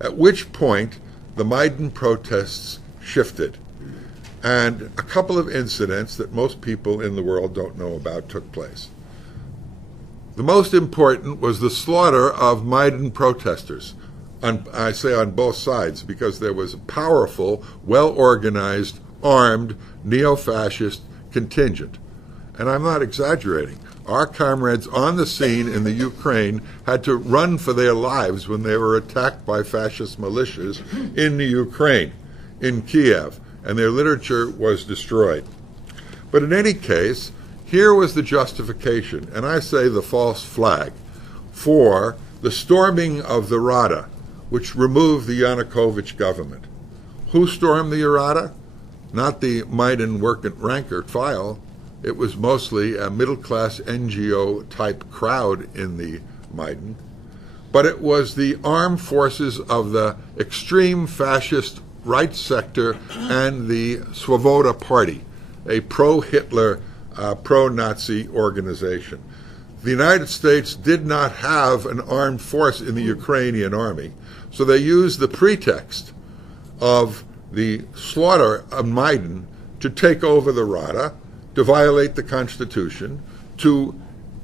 At which point, the Maidan protests shifted, and a couple of incidents that most people in the world don't know about took place. The most important was the slaughter of Maidan protesters. I say on both sides, because there was a powerful, well-organized, armed, neo-fascist contingent. And I'm not exaggerating. Our comrades on the scene in the Ukraine had to run for their lives when they were attacked by fascist militias in the Ukraine, in Kiev, and their literature was destroyed. But in any case, here was the justification, and I say the false flag, for the storming of the Rada, which removed the Yanukovych government. Who stormed the Rada? Not the Maidan rank file. It was mostly a middle-class NGO-type crowd in the Maidan. But it was the armed forces of the extreme fascist right sector and the Svoboda Party, a pro-Hitler, pro-Nazi organization. The United States did not have an armed force in the Ukrainian army, so they used the pretext of the slaughter of Maidan to take over the Rada, to violate the Constitution, to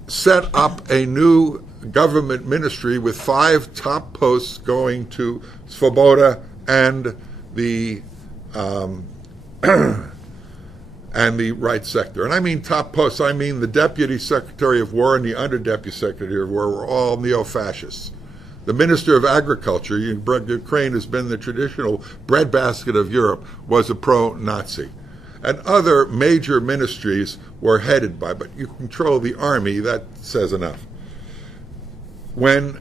set up a new government ministry with 5 top posts going to Svoboda and the right sector. And I mean top posts, I mean the Deputy Secretary of War and the Under-Deputy Secretary of War were all neo-fascists. The Minister of Agriculture, Ukraine has been the traditional breadbasket of Europe, was a pro-Nazi. And other major ministries were headed by, but you control the army, that says enough. When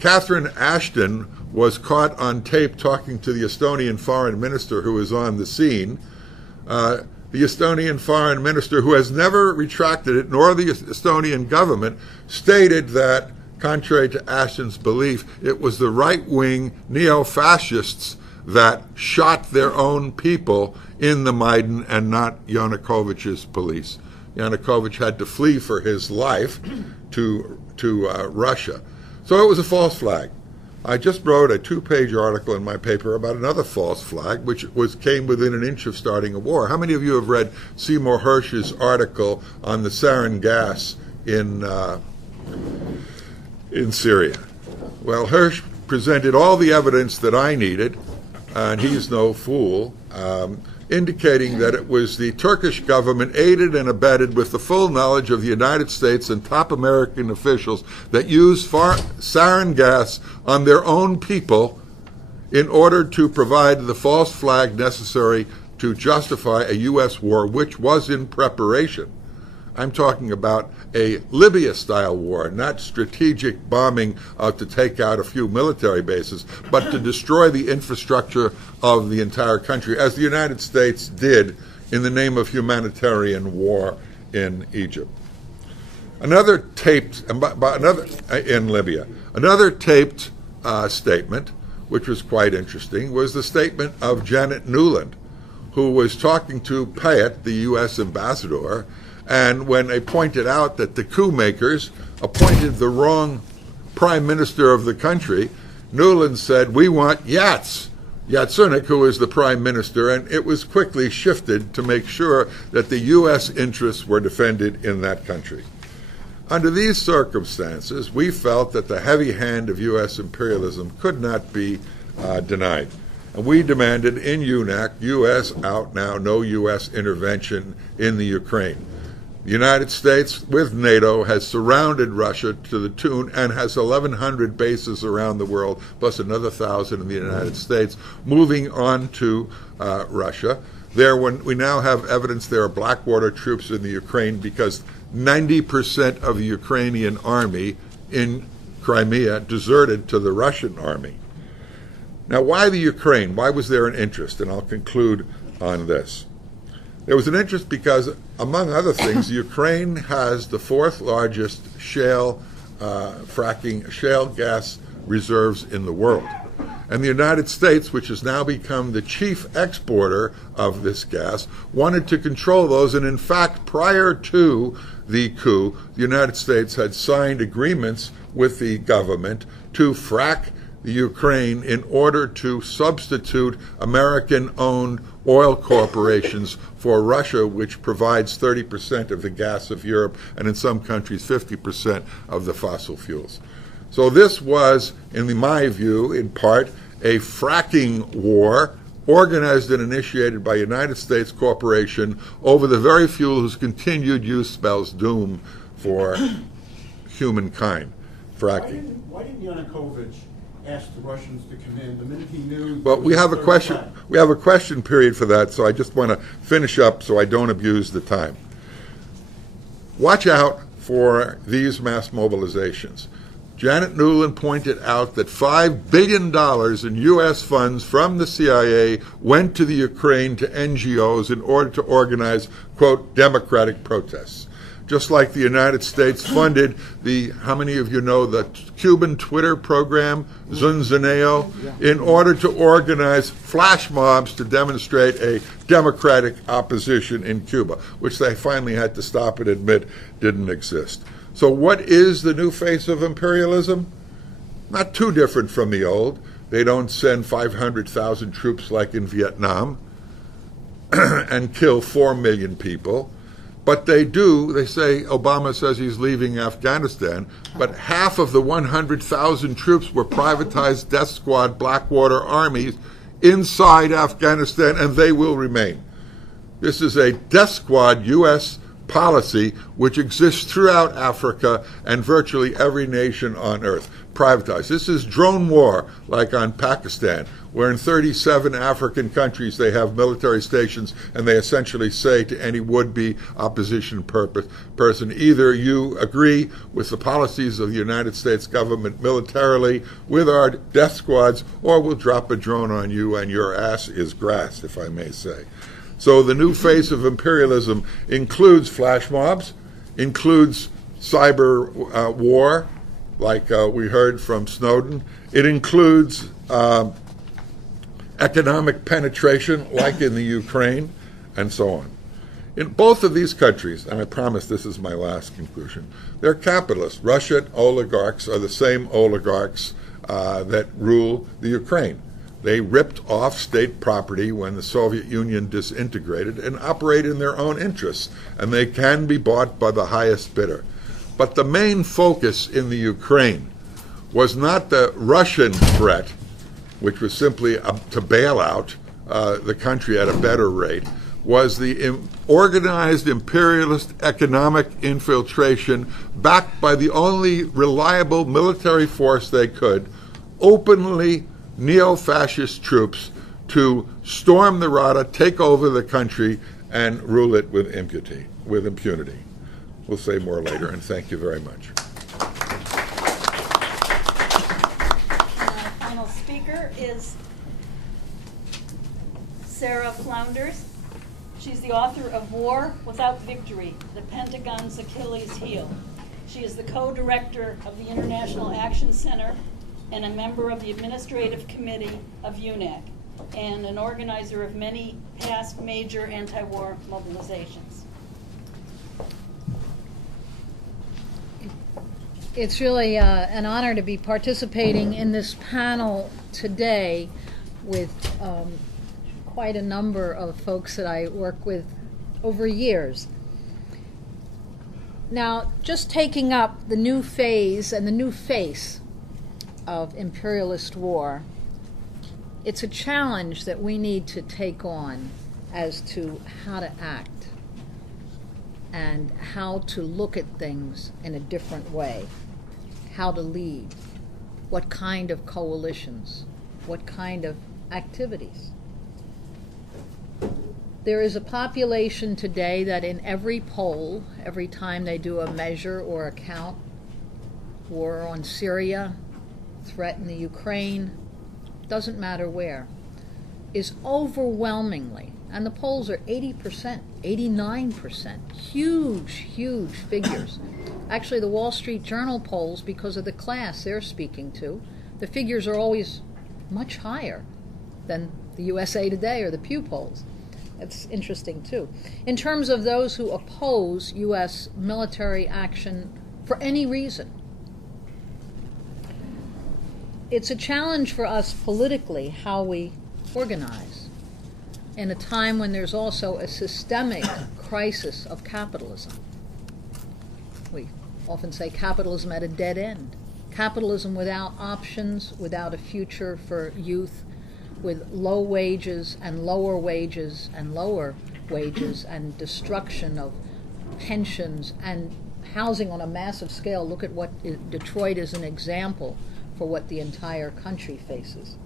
Catherine Ashton was caught on tape talking to the Estonian foreign minister who was on the scene, the Estonian foreign minister, who has never retracted it, nor the Estonian government, stated that, contrary to Ashton's belief, it was the right-wing neo-fascists that shot their own people in the Maidan and not Yanukovych's police. Yanukovych had to flee for his life to Russia. So it was a false flag. I just wrote a 2-page article in my paper about another false flag, which came within an inch of starting a war. How many of you have read Seymour Hersh's article on the sarin gas in Syria? Well, Hersh presented all the evidence that I needed, and he's no fool, indicating that it was the Turkish government, aided and abetted with the full knowledge of the United States and top American officials, that used sarin gas on their own people in order to provide the false flag necessary to justify a U.S. war, which was in preparation. I'm talking about a Libya-style war, not strategic bombing to take out a few military bases, but to destroy the infrastructure of the entire country, as the United States did in the name of humanitarian war in Egypt. Another taped, in Libya, another taped statement, which was quite interesting, was the statement of Janet Newland, who was talking to Payet, the U.S. ambassador, and when they pointed out that the coup makers appointed the wrong prime minister of the country, Newland said, "We want Yatsenyuk, who is the prime minister," and it was quickly shifted to make sure that the U.S. interests were defended in that country. Under these circumstances, we felt that the heavy hand of U.S. imperialism could not be denied. And we demanded in UNAC, U.S. out now, no U.S. intervention in the Ukraine. The United States, with NATO, has surrounded Russia to the tune and has 1,100 bases around the world, plus another 1,000 in the United States, moving on to Russia. We now have evidence there are Blackwater troops in the Ukraine because 90% of the Ukrainian army in Crimea deserted to the Russian army. Now, why the Ukraine? Why was there an interest? And I'll conclude on this. There was an interest because, among other things, Ukraine has the fourth largest shale gas reserves in the world. And the United States, which has now become the chief exporter of this gas, wanted to control those. And in fact, prior to the coup, the United States had signed agreements with the government to frack the Ukraine in order to substitute American-owned oil corporations for Russia, which provides 30% of the gas of Europe and in some countries 50% of the fossil fuels. So this was, in my view, in part, a fracking war organized and initiated by United States Corporation over the very fuel whose continued use spells doom for humankind. Fracking. Why didn't Yanukovych ask the Russians to come in the minute he knew? Well, we have a question. We have a question period for that, so I just want to finish up so I don't abuse the time. Watch out for these mass mobilizations. Janet Newland pointed out that $5 billion in U.S. funds from the CIA went to the Ukraine to NGOs in order to organize, quote, democratic protests. Just like the United States funded how many of you know the Cuban Twitter program, Zunzaneo, in order to organize flash mobs to demonstrate a democratic opposition in Cuba, which they finally had to stop and admit didn't exist. So what is the new face of imperialism? Not too different from the old. They don't send 500,000 troops like in Vietnam and kill 4 million people. But they do, they say, Obama says he's leaving Afghanistan, but half of the 100,000 troops were privatized death squad Blackwater armies inside Afghanistan, and they will remain. This is a death squad U.S. policy which exists throughout Africa and virtually every nation on earth. Privatized. This is drone war, like on Pakistan, where in 37 African countries they have military stations, and they essentially say to any would-be opposition person, either you agree with the policies of the United States government militarily with our death squads, or we'll drop a drone on you and your ass is grass, if I may say. So the new face of imperialism includes flash mobs, includes cyber war, like we heard from Snowden. It includes economic penetration, like in the Ukraine, and so on. In both of these countries, and I promise this is my last conclusion, they're capitalists. Russian oligarchs are the same oligarchs that rule the Ukraine. They ripped off state property when the Soviet Union disintegrated and operate in their own interests, and they can be bought by the highest bidder. But the main focus in the Ukraine was not the Russian threat, which was simply to bail out the country at a better rate, was the organized imperialist economic infiltration backed by the only reliable military force they could, openly neo-fascist troops to storm the Rada, take over the country, and rule it with impunity. We'll say more later, and thank you very much. Our final speaker is Sara Flounders. She's the author of War Without Victory, The Pentagon's Achilles Heel. She is the co-director of the International Action Center and a member of the Administrative Committee of UNAC and an organizer of many past major anti-war mobilizations. It's really an honor to be participating in this panel today with quite a number of folks that I work with over years. Now, just taking up the new phase and the new face of imperialist war, it's a challenge that we need to take on as to how to act and how to look at things in a different way, how to lead, what kind of coalitions, what kind of activities. There is a population today that in every poll, every time they do a measure or a count, war on Syria, threat in the Ukraine, doesn't matter where, is overwhelmingly, and the polls are 80%, 89%, huge, huge figures. Actually, the Wall Street Journal polls, because of the class they're speaking to, the figures are always much higher than the USA Today or the Pew polls. That's interesting, too. In terms of those who oppose U.S. military action for any reason, it's a challenge for us politically how we organize in a time when there's also a systemic crisis of capitalism. We often say capitalism at a dead end. Capitalism without options, without a future for youth, with low wages and lower wages and lower wages and destruction of pensions and housing on a massive scale. Look at what Detroit is an example for what the entire country faces.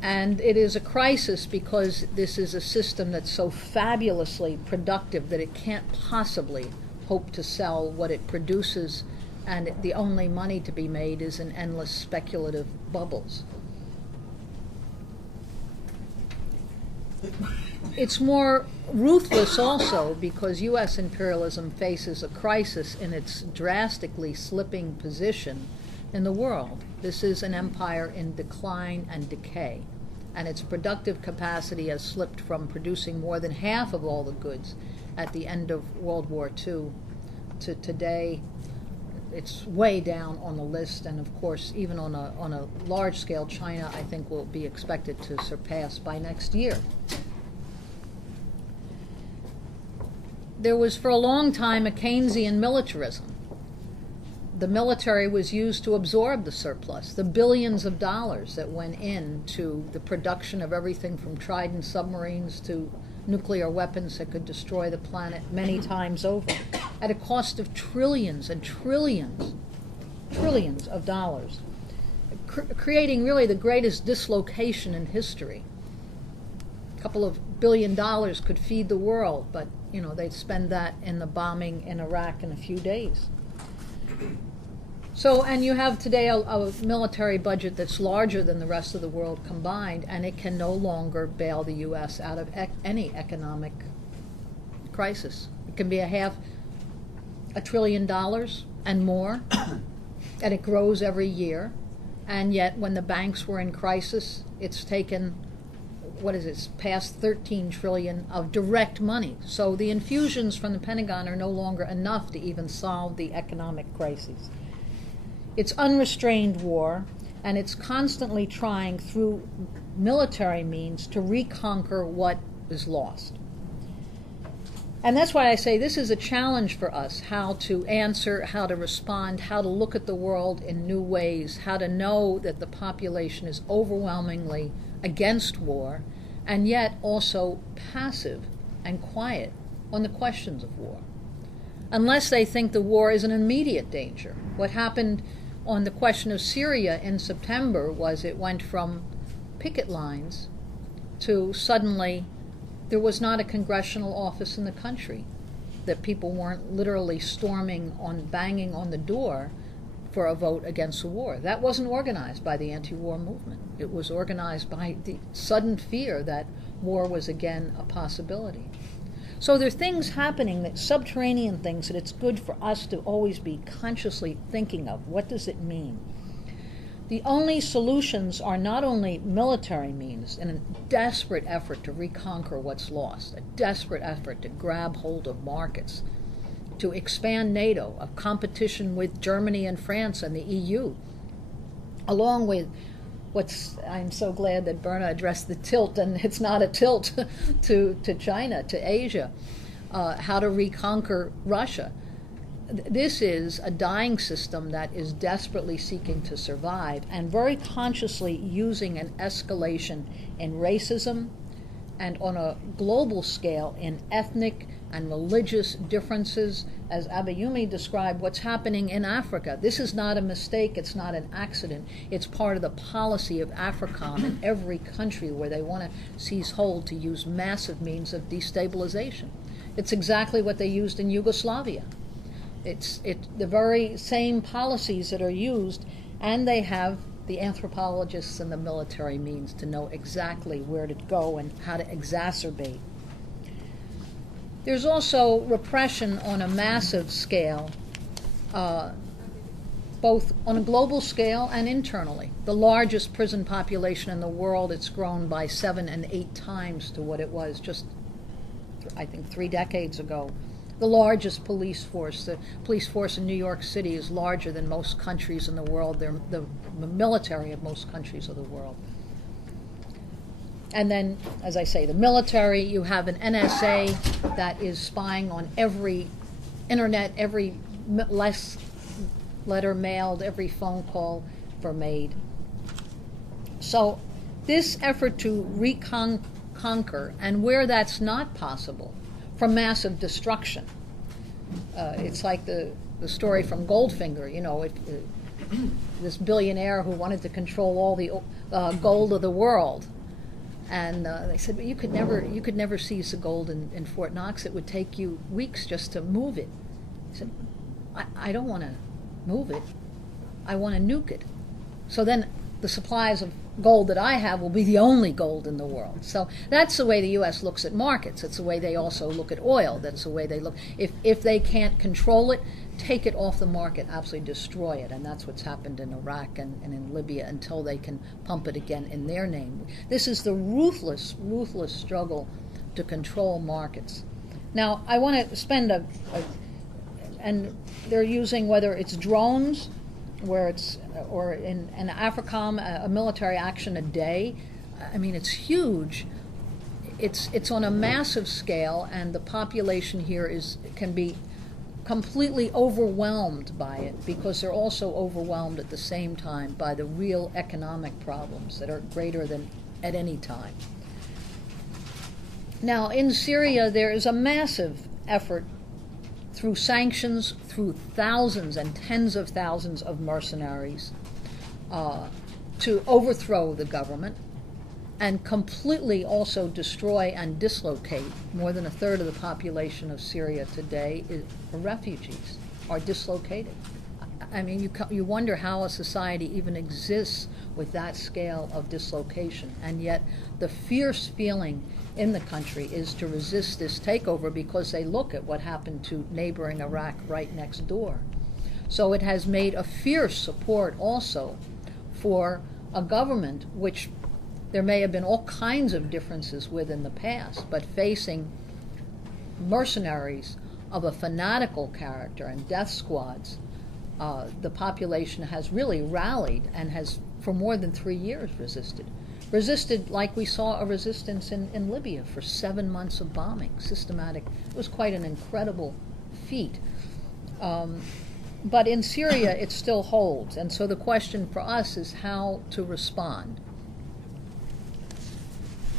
And it is a crisis because this is a system that's so fabulously productive that it can't possibly hope to sell what it produces, and the only money to be made is in endless speculative bubbles. It's more ruthless also because U.S. imperialism faces a crisis in its drastically slipping position in the world. This is an empire in decline and decay, and its productive capacity has slipped from producing more than half of all the goods at the end of World War II to today. It's way down on the list, and of course, even on a large scale, China, I think, will be expected to surpass by next year. There was for a long time a Keynesian militarism. The military was used to absorb the surplus, the billions of dollars that went into the production of everything from Trident submarines to nuclear weapons that could destroy the planet many times over, at a cost of trillions and trillions of dollars, creating really the greatest dislocation in history. A couple of $1 billion could feed the world, but they'd spend that in the bombing in Iraq in a few days. So, and you have today a military budget that's larger than the rest of the world combined, and it can no longer bail the U.S. out of any economic crisis. It can be $500 billion and more, and it grows every year. And yet, when the banks were in crisis, it's taken, past $13 trillion of direct money. So the infusions from the Pentagon are no longer enough to even solve the economic crises. It's unrestrained war, and it's constantly trying through military means to reconquer what is lost. And that's why I say this is a challenge for us, how to answer, how to respond, how to look at the world in new ways, how to know that the population is overwhelmingly against war, and yet also passive and quiet on the questions of war, unless they think the war is an immediate danger. What happened on the question of Syria in September was it went from picket lines to suddenly there was not a congressional office in the country. that people weren't literally banging on the door for a vote against the war. That wasn't organized by the anti-war movement. It was organized by the sudden fear that war was again a possibility. So there are things happening, that subterranean things, that it's good for us to always be consciously thinking of. What does it mean? The only solutions are not only military means in a desperate effort to reconquer what's lost, a desperate effort to grab hold of markets, to expand NATO, a competition with Germany and France and the EU, along with I'm so glad that Berna addressed the tilt, and it's not a tilt to China, to Asia, how to reconquer Russia. This is a dying system that is desperately seeking to survive and very consciously using an escalation in racism and on a global scale in ethnic and religious differences. As Abayomi described, what's happening in Africa. This is not a mistake, it's not an accident. It's part of the policy of AFRICOM in every country where they want to seize hold to use massive means of destabilization. It's exactly what they used in Yugoslavia. It's the very same policies that are used, and they have the anthropologists and the military means to know exactly where to go and how to exacerbate. There's also repression on a massive scale, both on a global scale and internally. The largest prison population in the world, it's grown by 7 and 8 times to what it was just, I think, 3 decades ago. The largest police force, the police force in New York City, is larger than most countries in the world. They're the military of most countries of the world. And then, as I say, the military, you have an NSA that is spying on every internet, every letter mailed, every phone call made. So this effort to reconquer, and where that's not possible, from massive destruction. It's like the story from Goldfinger, you know, this billionaire who wanted to control all the gold of the world. And they said, but you could never seize the gold in Fort Knox. It would take you weeks just to move it. He said, I don't want to move it. I want to nuke it. So then the supplies of gold that I have will be the only gold in the world. So that's the way the U.S. looks at markets. It's the way they also look at oil. That's the way they look. If they can't control it, take it off the market, absolutely destroy it. And that's what's happened in Iraq and in Libya until they can pump it again in their name. This is the ruthless, ruthless struggle to control markets. Now, I want to spend and they're using, whether it's drones, or in AFRICOM, a military action a day. I mean, it's huge. It's on a massive scale, and the population here can be completely overwhelmed by it, because they're also overwhelmed at the same time by the real economic problems that are greater than at any time. Now, in Syria, there is a massive effort through sanctions, through thousands and tens of thousands of mercenaries, to overthrow the government and completely also destroy and dislocate. More than a third of the population of Syria today are refugees, are dislocated. I mean, you wonder how a society even exists with that scale of dislocation, and yet the fierce feeling in the country is to resist this takeover, because they look at what happened to neighboring Iraq right next door. So it has made a fierce support also for a government which there may have been all kinds of differences with in the past, but facing mercenaries of a fanatical character and death squads, the population has really rallied and has for more than 3 years resisted like we saw a resistance in Libya for 7 months of bombing, systematic. It was quite an incredible feat. But in Syria, it still holds. And so the question for us is how to respond.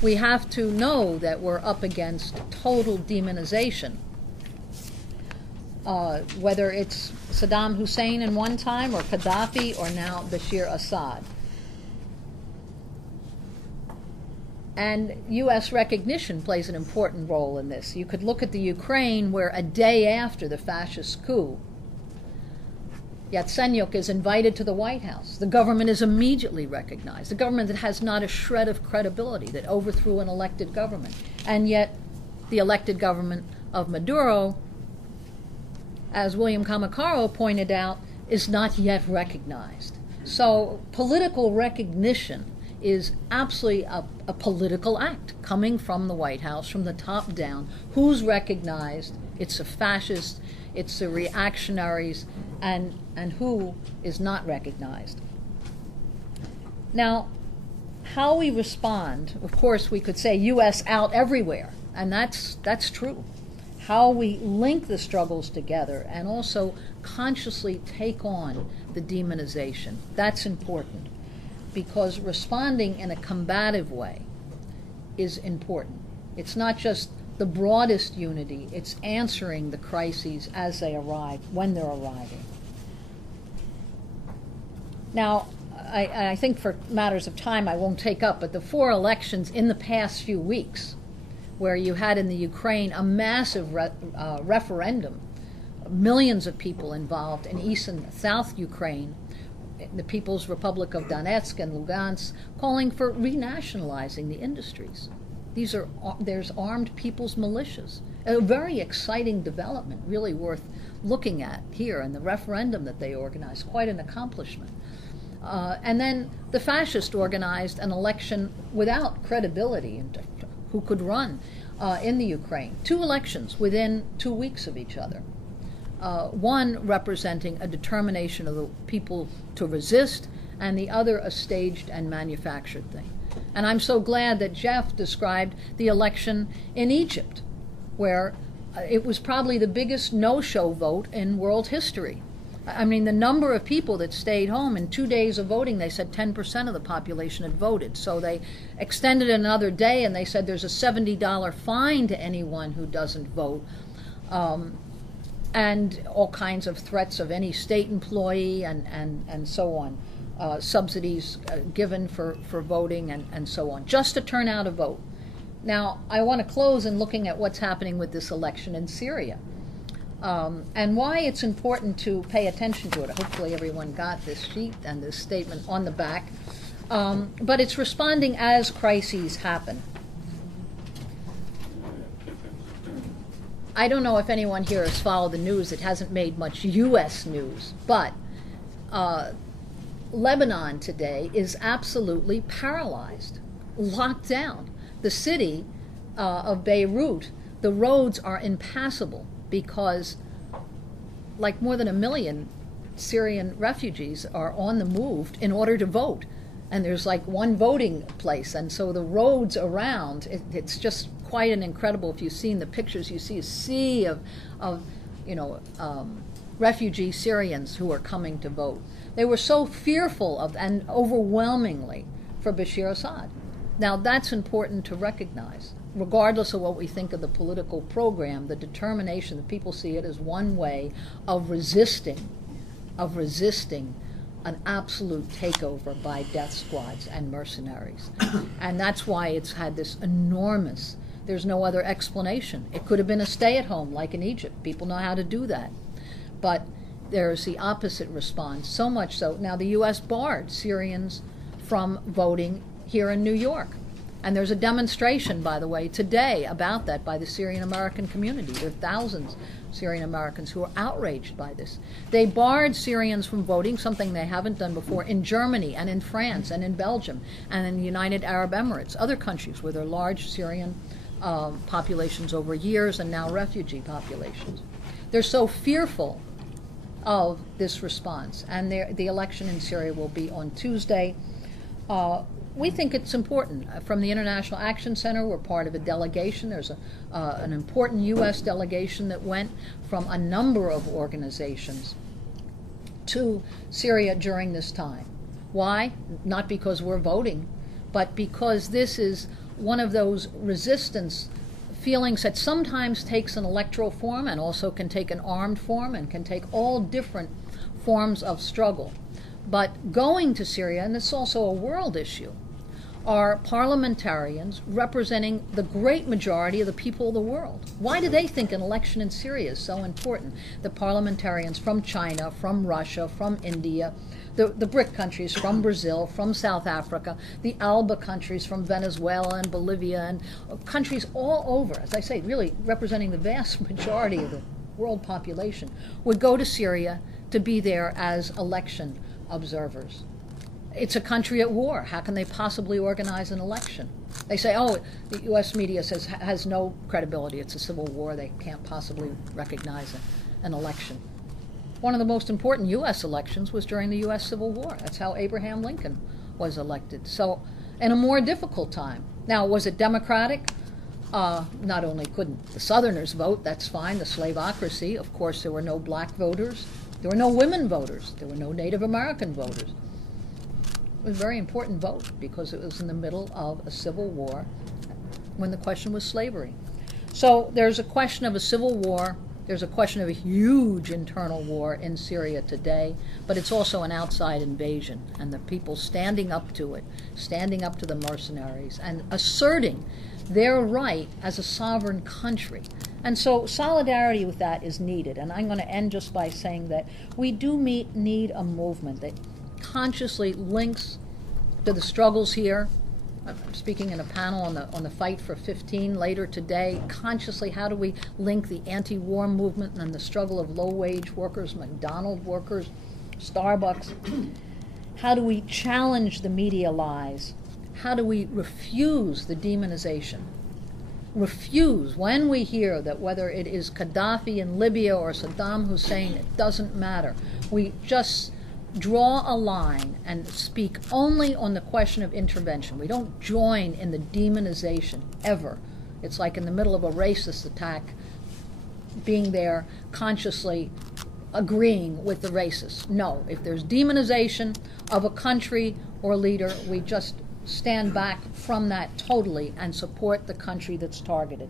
We have to know that we're up against total demonization, whether it's Saddam Hussein in one time, or Gaddafi, or now Bashir Assad. And U.S. recognition plays an important role in this. You could look at the Ukraine, where a day after the fascist coup, Yatsenyuk is invited to the White House. The government is immediately recognized. The government that has not a shred of credibility, that overthrew an elected government. And yet, the elected government of Maduro, as William Camacaro pointed out, is not yet recognized. So political recognition is absolutely a political act coming from the White House, from the top down. Who's recognized? It's the fascists, it's the reactionaries, and who is not recognized. Now, how we respond, of course, we could say U.S. out everywhere, and that's true. How we link the struggles together and also consciously take on the demonization, that's important, because responding in a combative way is important. It's not just the broadest unity, it's answering the crises as they arrive, when they're arriving. Now, I think for matters of time I won't take up, but the 4 elections in the past few weeks, where you had in the Ukraine a massive referendum, millions of people involved in East and South Ukraine, the People's Republic of Donetsk and Lugansk, calling for renationalizing the industries. There's armed people's militias. A very exciting development, really worth looking at here, and the referendum that they organized, quite an accomplishment. And then the fascists organized an election without credibility into who could run in the Ukraine. 2 elections within 2 weeks of each other. One representing a determination of the people to resist, and the other a staged and manufactured thing. And I'm so glad that Jeff described the election in Egypt, where it was probably the biggest no-show vote in world history. I mean, the number of people that stayed home in 2 days of voting, they said 10% of the population had voted. So they extended another day, and they said there's a $70 fine to anyone who doesn't vote. And all kinds of threats of any state employee and so on. Subsidies given for voting and so on, just to turn out a vote. Now, I want to close in looking at what's happening with this election in Syria, and why it's important to pay attention to it. Hopefully everyone got this sheet and this statement on the back. But it's responding as crises happen. I don't know if anyone here has followed the news. It hasn't made much U.S. news, but Lebanon today is absolutely paralyzed, locked down. The city of Beirut, the roads are impassable because like more than 1 million Syrian refugees are on the move in order to vote. And there's like one voting place, and so the roads around, it's just quite an incredible. If you've seen the pictures, you see a sea of refugee Syrians who are coming to vote. They were so fearful of, and overwhelmingly, for Bashar Assad. Now that's important to recognize. Regardless of what we think of the political program, the determination that people see it as one way of resisting an absolute takeover by death squads and mercenaries. And that's why it's had this enormous, there's no other explanation. It could have been a stay-at-home like in Egypt. People know how to do that. But there's the opposite response, so much so. Now the U.S. barred Syrians from voting here in New York. And there's a demonstration, by the way, today about that by the Syrian American community. There are thousands of Syrian Americans who are outraged by this. They barred Syrians from voting, something they haven't done before, in Germany and in France and in Belgium and in the United Arab Emirates, other countries where there are large Syrian populations over years and now refugee populations. They're so fearful of this response. And the election in Syria will be on Tuesday. We think it's important. From the International Action Center, we're part of a delegation. There's an important U.S. delegation that went from a number of organizations to Syria during this time. Why? Not because we're voting, but because this is one of those resistance feelings that sometimes takes an electoral form and also can take an armed form and can take all different forms of struggle. But going to Syria, and it's also a world issue, are parliamentarians representing the great majority of the people of the world. Why do they think an election in Syria is so important? The parliamentarians from China, from Russia, from India, the BRIC countries, from Brazil, from South Africa, the ALBA countries from Venezuela and Bolivia, and countries all over, as I say, really representing the vast majority of the world population, would go to Syria to be there as election observers. It's a country at war. How can they possibly organize an election? They say, oh, the U.S. media says has no credibility. It's a civil war. They can't possibly recognize an election. One of the most important U.S. elections was during the U.S. Civil War. That's how Abraham Lincoln was elected. So, in a more difficult time. Now, was it democratic? Not only couldn't the Southerners vote, that's fine, the slavocracy. Of course, there were no black voters. There were no women voters. There were no Native American voters. It was a very important vote because it was in the middle of a civil war when the question was slavery. So there's a question of a civil war. There's a question of a huge internal war in Syria today, but it's also an outside invasion, and the people standing up to it, standing up to the mercenaries, and asserting their right as a sovereign country. And so solidarity with that is needed, and I'm going to end just by saying that we do need a movement that consciously links to the struggles here. I'm speaking in a panel on the fight for 15 later today. Consciously, how do we link the anti-war movement and the struggle of low-wage workers, McDonald's workers, Starbucks? How do we challenge the media lies? How do we refuse the demonization? Refuse when we hear that whether it is Gaddafi in Libya or Saddam Hussein, it doesn't matter. We just draw a line and speak only on the question of intervention. We don't join in the demonization, ever. It's like in the middle of a racist attack, being there consciously agreeing with the racists. No, if there's demonization of a country or leader, we just stand back from that totally and support the country that's targeted.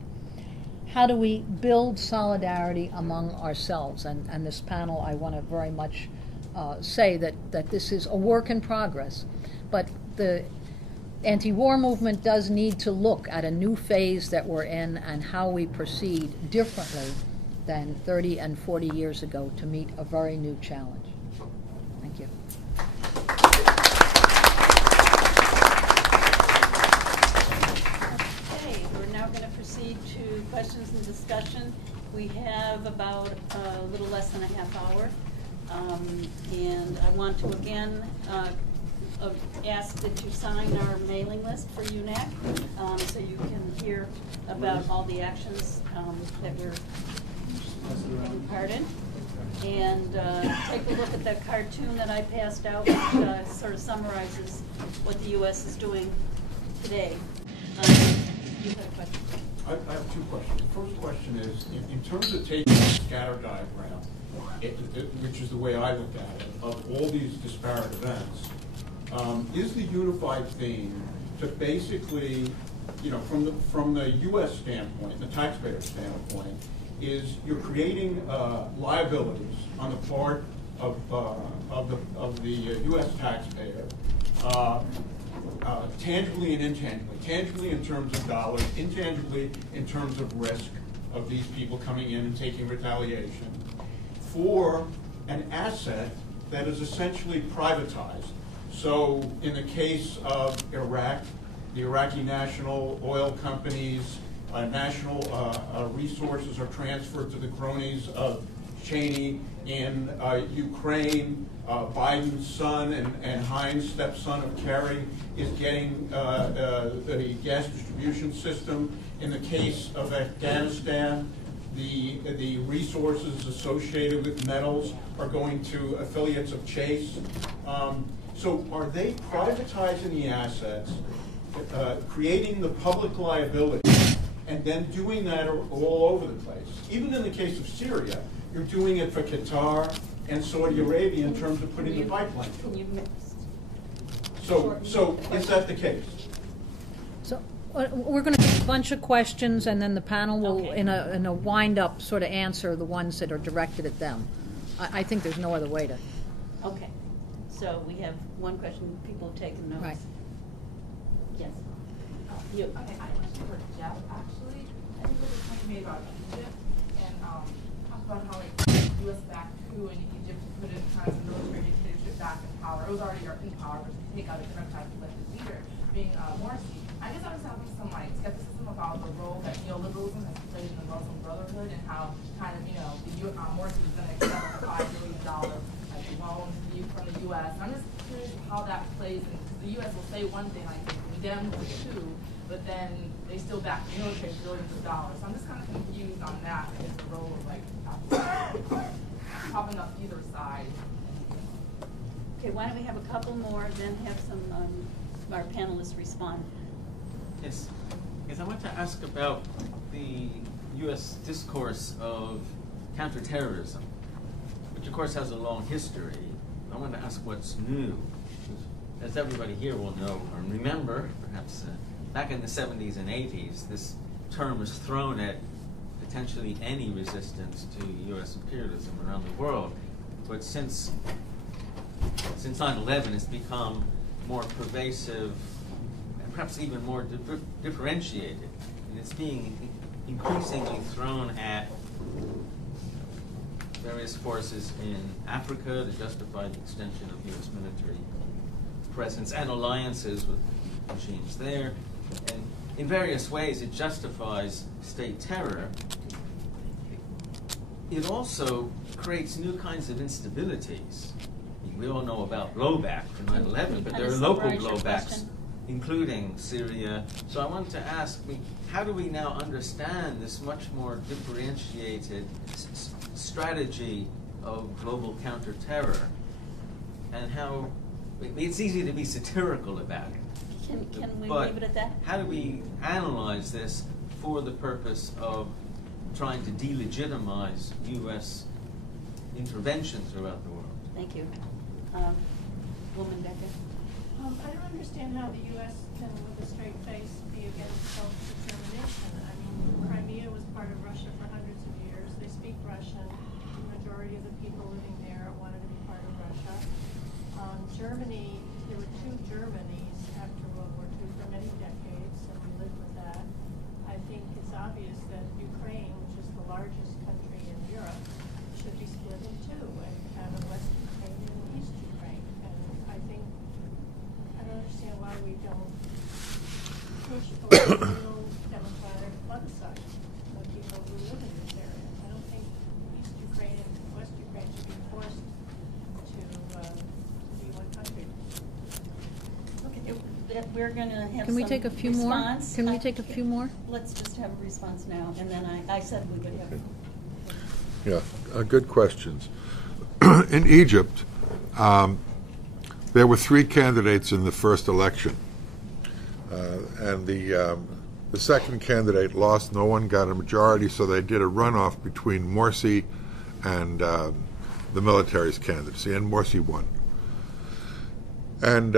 How do we build solidarity among ourselves? And this panel, I want to very much say that this is a work in progress, but the anti-war movement does need to look at a new phase that we're in and how we proceed differently than 30 and 40 years ago to meet a very new challenge. Thank you. Okay, we're now going to proceed to questions and discussion. We have about a little less than a half hour. And I want to again ask that you sign our mailing list for UNAC so you can hear about all the actions that we're taking part in. And take a look at that cartoon that I passed out, which sort of summarizes what the U.S. is doing today. You have a question? I have two questions. The first question is, in terms of taking a scatter diagram, which is the way I look at it, of all these disparate events, is the unified theme to basically, you know, from the U.S. standpoint, the taxpayer standpoint, is you're creating liabilities on the part of the U.S. taxpayer, tangibly and intangibly. Tangibly in terms of dollars, intangibly in terms of risk of these people coming in and taking retaliation, for an asset that is essentially privatized. So in the case of Iraq, the Iraqi national oil companies, national resources are transferred to the cronies of Cheney. In Ukraine, Biden's son and Heinz, stepson of Kerry, is getting the gas distribution system. In the case of Afghanistan, the resources associated with metals are going to affiliates of Chase. So are they privatizing the assets, creating the public liability, and then doing that all over the place? Even in the case of Syria, you're doing it for Qatar and Saudi Arabia in terms of putting the pipeline. So is that the case? So we're going to take a bunch of questions, and then the panel will, in a wind-up, sort of answer the ones that are directed at them. I think there's no other way to. Okay. So we have one question. People have taken notes. Right. Yes. You. Okay, I have a question for Jeff, actually. I think there was a point made about Egypt and talk about how like the U.S. backed coup in Egypt to put in kind of a military dictatorship back in power. It was already in power, but to take out a democratic elected leader, being Morsi. I guess I was having some like skepticism about the role that neoliberalism has played in the Muslim Brotherhood and how kind of, you know, Morsi is going to accept a $5 billion like loan from the U.S. I'm just curious how that plays in, because the U.S. will say one thing like condemn the coup, but then they still back the military billions of dollars. So I'm just kind of confused on that, I guess, the role of like popping up either side. Okay, why don't we have a couple more, then have some our panelists respond. Yes. Yes, I want to ask about the U.S. discourse of counterterrorism, which of course has a long history. I want to ask what's new. As everybody here will know or remember, perhaps back in the 70s and 80s, this term was thrown at potentially any resistance to U.S. imperialism around the world. But since 9/11, it's become more pervasive and perhaps even more differentiated. And it's being increasingly thrown at various forces in Africa to justify the extension of U.S. military presence and alliances with regimes there. And in various ways, it justifies state terror. It also creates new kinds of instabilities. We all know about blowback from 9/11, but there are local blowbacks, including Syria. So I wanted to ask, how do we now understand this much more differentiated strategy of global counterterror, and how it's easy to be satirical about it. Can we but leave it at that? How do we analyze this for the purpose of trying to delegitimize U.S. intervention throughout the world? Thank you. Woman Becca. I don't understand how the U.S. can, with a straight face, be against self-determination. I mean, Crimea was part of Russia for hundreds of years. They speak Russian. The majority of the people living there wanted to be part of Russia. Germany, there were two Germanys after World War II for many decades, and we lived with that. I think it's obvious that Ukraine, which is the largest country in Europe, should be split in two and have a West Ukraine and an East Ukraine. And I don't understand why we don't push for a real democratic plebiscite of people who live in this area. I don't think East Ukraine and West Ukraine should be forced to be one country. Okay, we're going to have Can we some take a few response. more? Can we take a few more? Let's just have a response now, and then I said we would have. Yeah, good questions. In Egypt, there were 3 candidates in the first election, and the second candidate lost. No one got a majority, so they did a runoff between Morsi and the military's candidacy, and Morsi won. And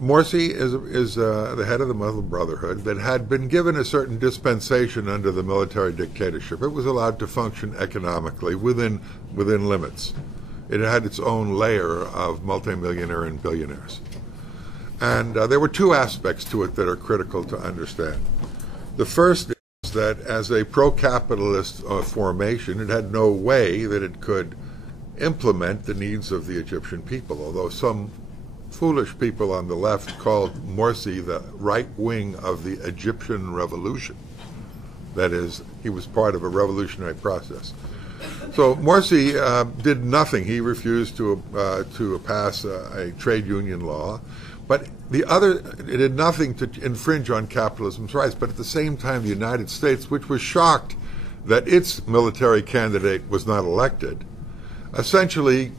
Morsi is the head of the Muslim Brotherhood that had been given a certain dispensation under the military dictatorship. It was allowed to function economically within limits. It had its own layer of multimillionaire and billionaires. And there were 2 aspects to it that are critical to understand. The first is that as a pro-capitalist formation, it had no way that it could implement the needs of the Egyptian people, although some foolish people on the left called Morsi the right wing of the Egyptian revolution. That is, he was part of a revolutionary process. So Morsi did nothing. He refused to pass a trade union law, but it did nothing to infringe on capitalism's rights. But at the same time, the United States, which was shocked that its military candidate was not elected, essentially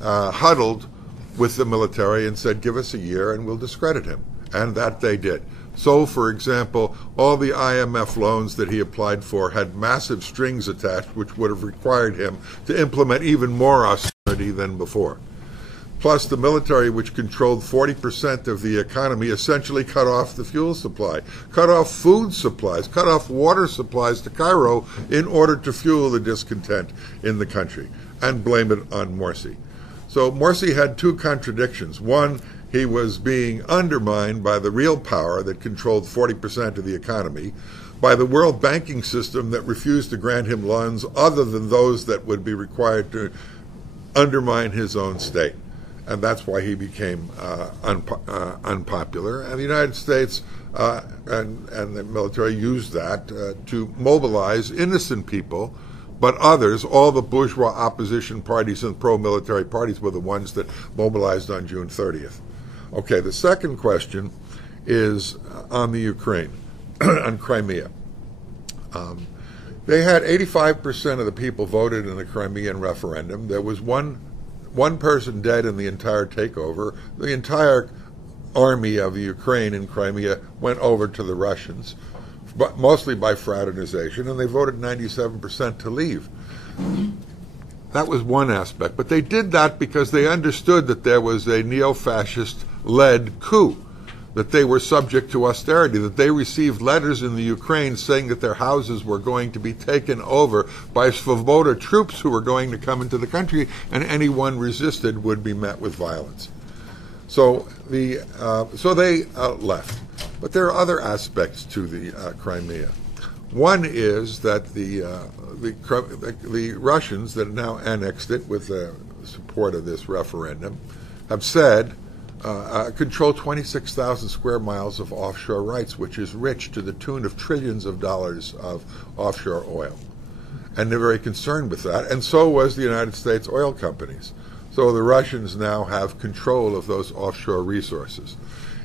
huddled with the military and said, give us a year and we'll discredit him. And that they did. So, for example, all the IMF loans that he applied for had massive strings attached, which would have required him to implement even more austerity than before. Plus, the military, which controlled 40% of the economy, essentially cut off the fuel supply, cut off food supplies, cut off water supplies to Cairo in order to fuel the discontent in the country, and blame it on Morsi. So Morsi had 2 contradictions. One, he was being undermined by the real power that controlled 40% of the economy, by the world banking system that refused to grant him loans other than those that would be required to undermine his own state. And that's why he became unpopular. And the United States and the military used that to mobilize innocent people, but others, all the bourgeois opposition parties and pro-military parties, were the ones that mobilized on June 30th. Okay, the second question is on the Ukraine, on Crimea. They had 85% of the people voted in the Crimean referendum. There was one person dead in the entire takeover. The entire army of the Ukraine in Crimea went over to the Russians, but mostly by fraternization, and they voted 97% to leave. That was one aspect. But they did that because they understood that there was a neo-fascist-led coup, that they were subject to austerity, that they received letters in the Ukraine saying that their houses were going to be taken over by Svoboda troops who were going to come into the country, and anyone resisted would be met with violence. So they left. But there are other aspects to the Crimea. One is that the Russians that have now annexed it with the support of this referendum have said control 26,000 square miles of offshore rights, which is rich to the tune of trillions of dollars of offshore oil. And they're very concerned with that, and so was the United States oil companies. So the Russians now have control of those offshore resources.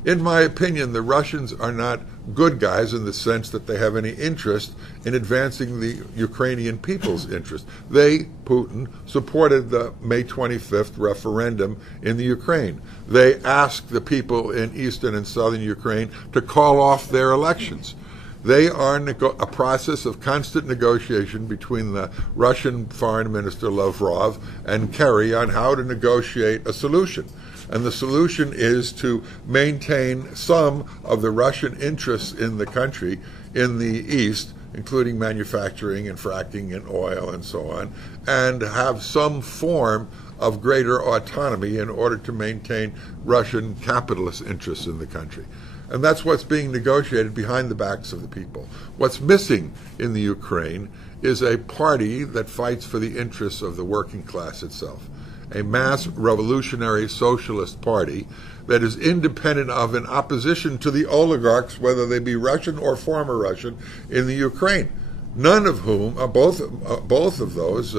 In my opinion, the Russians are not good guys in the sense that they have any interest in advancing the Ukrainian people's interest. They, Putin, supported the May 25th referendum in the Ukraine. They asked the people in eastern and southern Ukraine to call off their elections. They are a process of constant negotiation between the Russian Foreign Minister Lavrov and Kerry on how to negotiate a solution. And the solution is to maintain some of the Russian interests in the country in the east, including manufacturing and fracking and oil and so on, and have some form of greater autonomy in order to maintain Russian capitalist interests in the country. And that's what's being negotiated behind the backs of the people. What's missing in the Ukraine is a party that fights for the interests of the working class itself. A mass revolutionary socialist party that is independent of and opposition to the oligarchs, whether they be Russian or former Russian, in the Ukraine. None of whom, both of those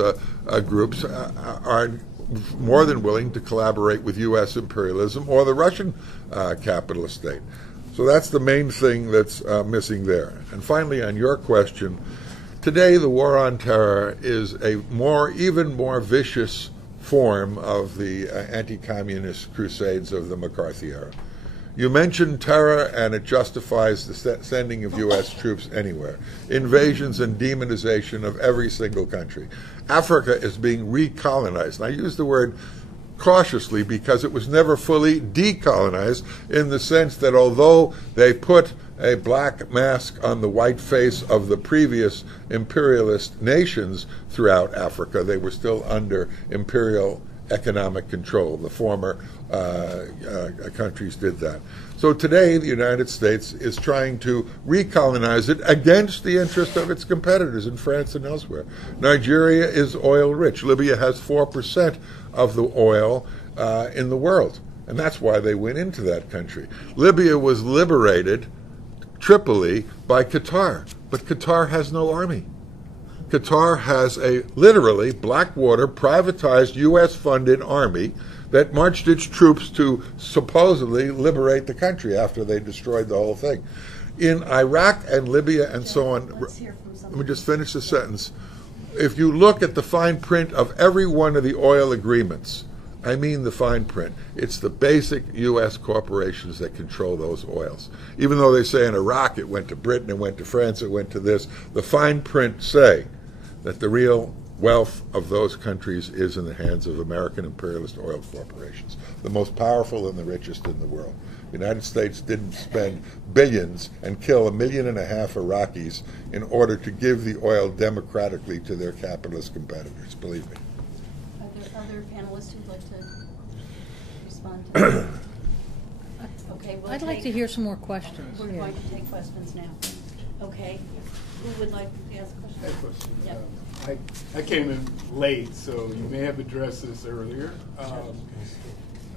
groups are more than willing to collaborate with U.S. imperialism or the Russian capitalist state. So that's the main thing that's missing there. And finally, on your question, today the war on terror is a even more vicious form of the anti-communist crusades of the McCarthy era. You mention terror and it justifies the sending of U.S. troops anywhere. Invasions and demonization of every single country. Africa is being recolonized. And I use the word cautiously because it was never fully decolonized, in the sense that although they put a black mask on the white face of the previous imperialist nations throughout Africa, they were still under imperial economic control. The former countries did that. So today the United States is trying to recolonize it against the interest of its competitors in France and elsewhere. Nigeria is oil rich. Libya has 4% of the oil in the world, and that's why they went into that country. Libya was liberated, Tripoli, by Qatar, but Qatar has no army. Qatar has a literally Blackwater privatized U.S.-funded army that marched its troops to supposedly liberate the country after they destroyed the whole thing. In Iraq and Libya and so on, let me just finish the sentence. If you look at the fine print of every one of the oil agreements, I mean the fine print, it's the basic U.S. corporations that control those oils. Even though they say in Iraq it went to Britain, it went to France, it went to this, the fine print say that the real wealth of those countries is in the hands of American imperialist oil corporations, the most powerful and the richest in the world. The United States didn't spend billions and kill 1.5 million Iraqis in order to give the oil democratically to their capitalist competitors, believe me. Are there other panelists who'd like to respond to that? Okay, we'll I'd like to take- hear some more questions. We're Yeah. going to take questions now. Okay, who would like to ask a question? I have a question. Yep. I came in late, so you may have addressed this earlier.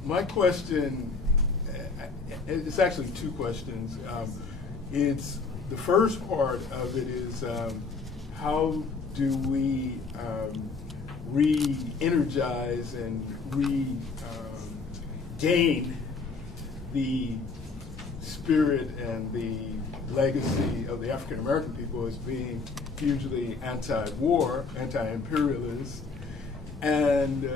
My question, it's actually two questions. It's the first part of it is how do we re-energize and regain the spirit and the legacy of the African American people as being hugely anti-war, anti-imperialist, and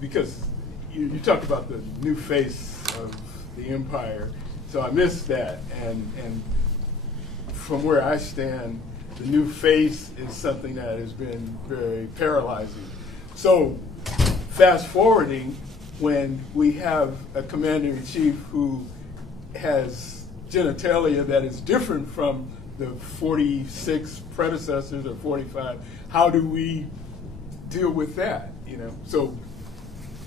because you talked about the new face of the empire, so I missed that, and from where I stand, the new face is something that has been very paralyzing. So fast forwarding, when we have a commander-in-chief who has genitalia that is different from the 46 predecessors or 45, how do we deal with that? So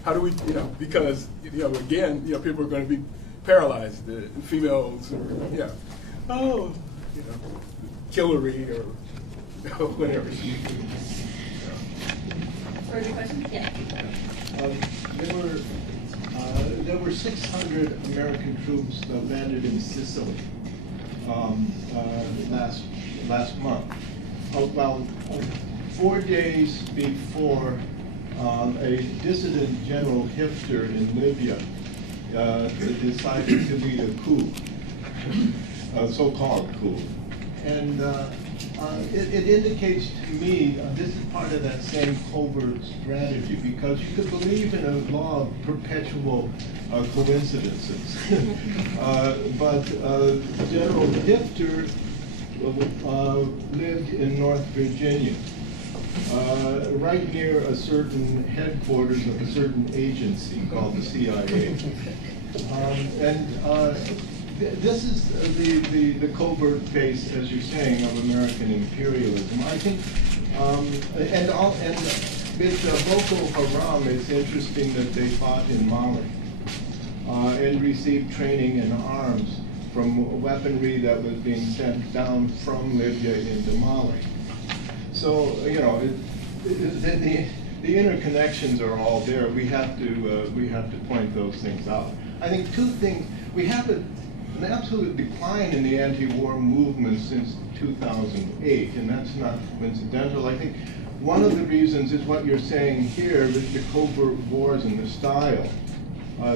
how do we, because again, people are going to be paralyzed, the females, or Hillary or whatever. Further questions? Yeah. There were 600 American troops that landed in Sicily last month. About 4 days before, a dissident General Hifter in Libya decided to lead a coup, a so-called coup. And it indicates to me this is part of that same covert strategy, because you could believe in a law of perpetual coincidences. But General Hifter lived in North Virginia, right near a certain headquarters of a certain agency called the CIA. This is the covert face, as you're saying, of American imperialism. I think, and with Boko Haram, it's interesting that they fought in Mali and received training and arms from weaponry that was being sent down from Libya into Mali. So the interconnections are all there. We have to point those things out. I think two things. We have an absolute decline in the anti-war movement since 2008, and that's not coincidental. I think one of the reasons is what you're saying here, with the covert wars and the style.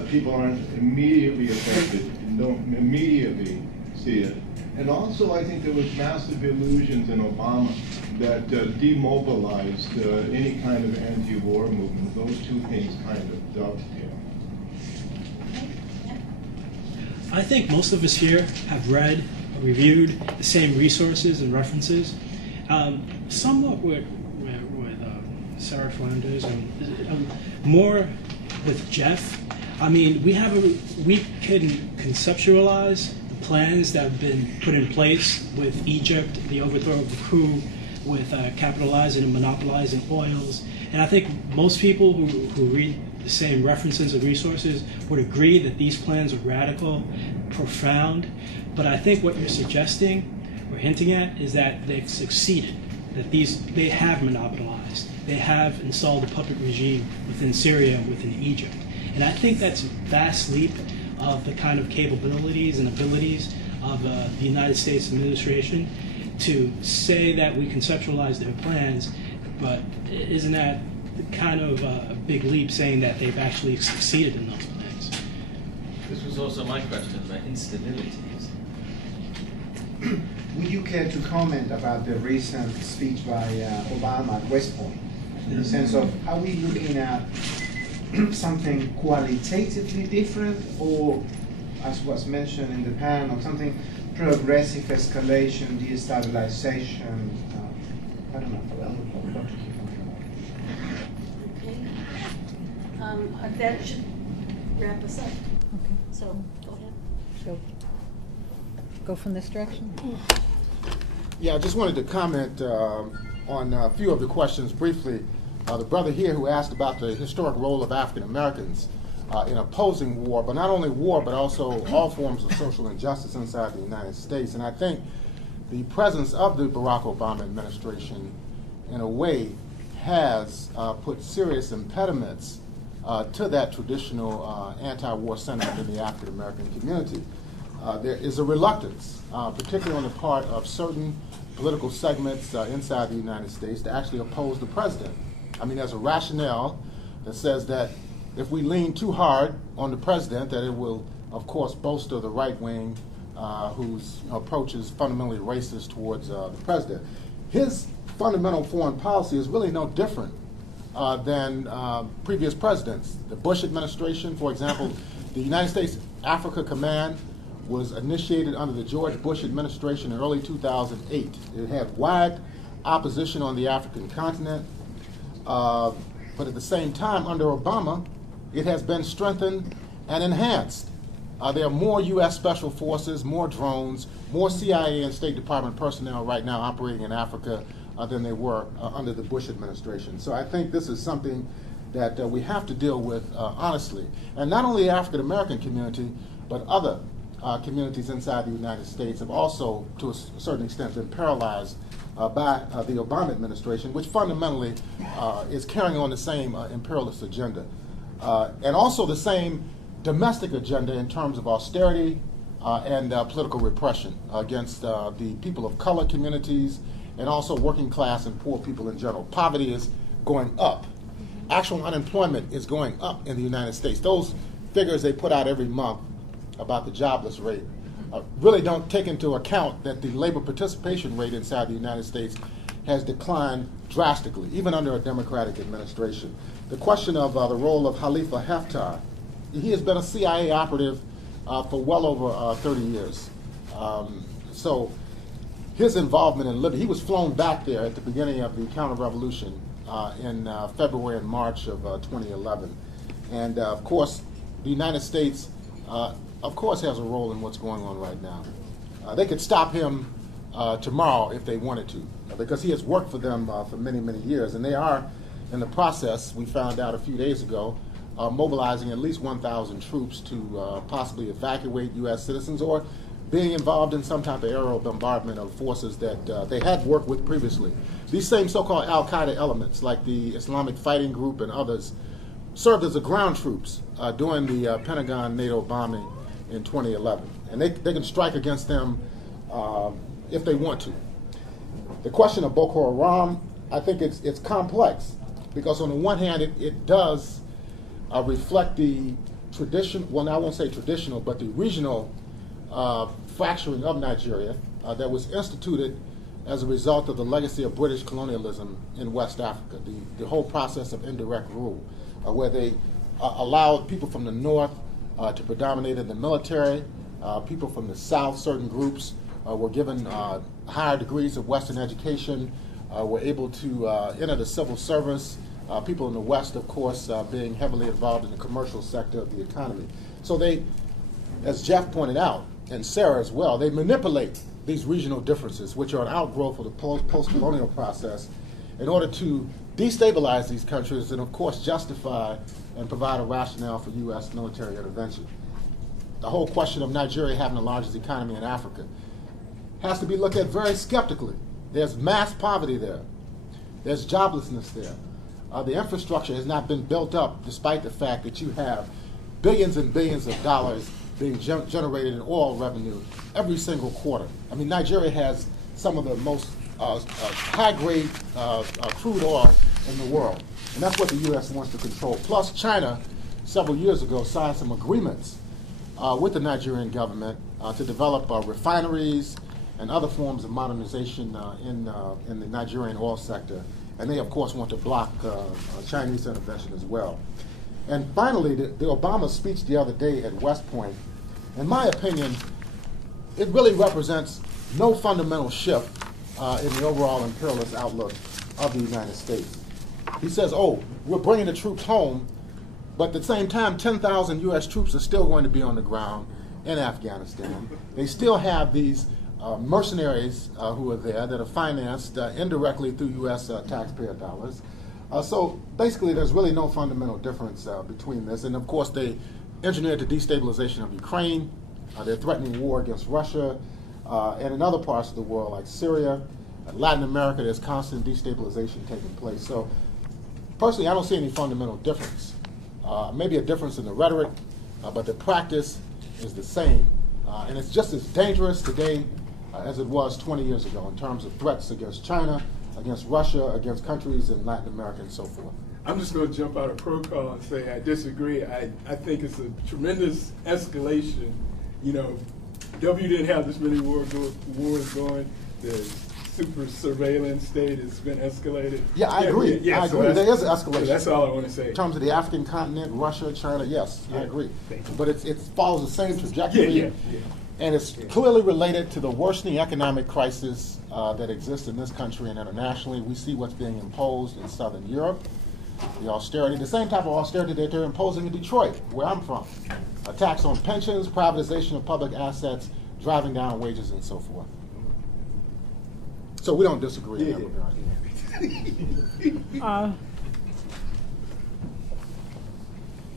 People aren't immediately affected and don't immediately see it. And also, I think there was massive illusions in Obama that demobilized any kind of anti-war movement. Those two things kind of dovetail. I think most of us here have read or reviewed the same resources and references. Somewhat with Sara Flounders and more with Jeff. I mean, we can conceptualize the plans that have been put in place with Egypt, the overthrow of the coup, with capitalizing and monopolizing oils. And I think most people who read the same references and resources would agree that these plans are radical, profound. But I think what you're suggesting or hinting at is that they've succeeded, that they have monopolized, they have installed a puppet regime within Syria and within Egypt. And I think that's a vast leap of the kind of capabilities and abilities of the United States administration to say that we conceptualize their plans, but isn't that kind of a big leap saying that they've actually succeeded in those plans? This was also my question about instabilities. Would you care to comment about the recent speech by Obama at West Point, in the sense of, are we looking at something qualitatively different, or, as was mentioned in the panel, something progressive escalation, destabilization? I don't know. Okay. That should wrap us up. Okay. So, go ahead. So, go from this direction? Yeah, I just wanted to comment on a few of the questions briefly. The brother here who asked about the historic role of African Americans. in opposing war, but not only war, but also all forms of social injustice inside the United States. And I think the presence of the Barack Obama administration, in a way, has put serious impediments to that traditional anti-war sentiment in the African American community. There is a reluctance, particularly on the part of certain political segments inside the United States, to actually oppose the president. I mean, there's a rationale that says that if we lean too hard on the president, that it will, of course, bolster the right wing, whose approach is fundamentally racist towards the president. His fundamental foreign policy is really no different than previous presidents. The Bush administration, for example, the United States Africa Command was initiated under the George Bush administration in early 2008. It had wide opposition on the African continent, but at the same time, under Obama, it has been strengthened and enhanced. There are more U.S. Special Forces, more drones, more CIA and State Department personnel right now operating in Africa than they were under the Bush administration. So I think this is something that we have to deal with honestly. And not only the African American community, but other communities inside the United States have also, to a certain extent, been paralyzed by the Obama administration, which fundamentally is carrying on the same imperialist agenda. And also the same domestic agenda in terms of austerity and political repression against the people of color communities and also working class and poor people in general. Poverty is going up. Actual unemployment is going up in the United States. Those figures they put out every month about the jobless rate really don't take into account that the labor participation rate inside the United States has declined drastically, even under a Democratic administration. The question of the role of Khalifa Haftar, he has been a CIA operative for well over 30 years. So his involvement in Libya, he was flown back there at the beginning of the counter-revolution in February and March of 2011. And of course, the United States, of course, has a role in what's going on right now. They could stop him tomorrow if they wanted to, because he has worked for them for many, many years. And they are, in the process, we found out a few days ago, mobilizing at least 1,000 troops to possibly evacuate U.S. citizens or being involved in some type of aerial bombardment of forces that they had worked with previously. These same so-called al-Qaeda elements, like the Islamic Fighting Group and others, served as the ground troops during the Pentagon NATO bombing in 2011. And they can strike against them if they want to. The question of Boko Haram, I think it's complex, because on the one hand, it does reflect the tradition, well, I won't say traditional, but the regional fracturing of Nigeria that was instituted as a result of the legacy of British colonialism in West Africa, the whole process of indirect rule, where they allowed people from the north to predominate in the military, people from the south, certain groups were given higher degrees of Western education, were able to enter the civil service, people in the West, of course, being heavily involved in the commercial sector of the economy. So they, as Jeff pointed out, and Sarah as well, they manipulate these regional differences, which are an outgrowth of the post-colonial process, in order to destabilize these countries and, of course, justify and provide a rationale for U.S. military intervention. The whole question of Nigeria having the largest economy in Africa has to be looked at very skeptically. There's mass poverty there. There's joblessness there. The infrastructure has not been built up, despite the fact that you have billions and billions of dollars being generated in oil revenue every single quarter. I mean, Nigeria has some of the most high-grade crude oil in the world, and that's what the U.S. wants to control. Plus, China, several years ago, signed some agreements with the Nigerian government to develop refineries and other forms of modernization in the Nigerian oil sector. And they, of course, want to block Chinese intervention as well. And finally, the Obama speech the other day at West Point, in my opinion, it really represents no fundamental shift in the overall imperialist outlook of the United States. He says, oh, we're bringing the troops home, but at the same time, 10,000 U.S. troops are still going to be on the ground in Afghanistan. They still have these mercenaries who are there that are financed indirectly through U.S. taxpayer dollars. So basically, there's really no fundamental difference between this. And of course, they engineered the destabilization of Ukraine. They're threatening war against Russia. And in other parts of the world, like Syria, Latin America, there's constant destabilization taking place. So personally, I don't see any fundamental difference. Maybe a difference in the rhetoric, but the practice is the same. And it's just as dangerous today as it was 20 years ago in terms of threats against China, against Russia, against countries in Latin America, and so forth. I'm just going to jump out of protocol and say I disagree. I think it's a tremendous escalation. You know, W didn't have this many wars going. The super surveillance state has been escalated. Yeah, I agree. Yeah, I agree. There is an escalation. So that's all I want to say. In terms of the African continent, Russia, China, yes, I agree. But it follows the same trajectory. Yeah. And it's clearly related to the worsening economic crisis that exists in this country and internationally. We see what's being imposed in Southern Europe, the austerity, the same type of austerity that they're imposing in Detroit, where I'm from. A tax on pensions, privatization of public assets, driving down wages, and so forth. So we don't disagree in that regard.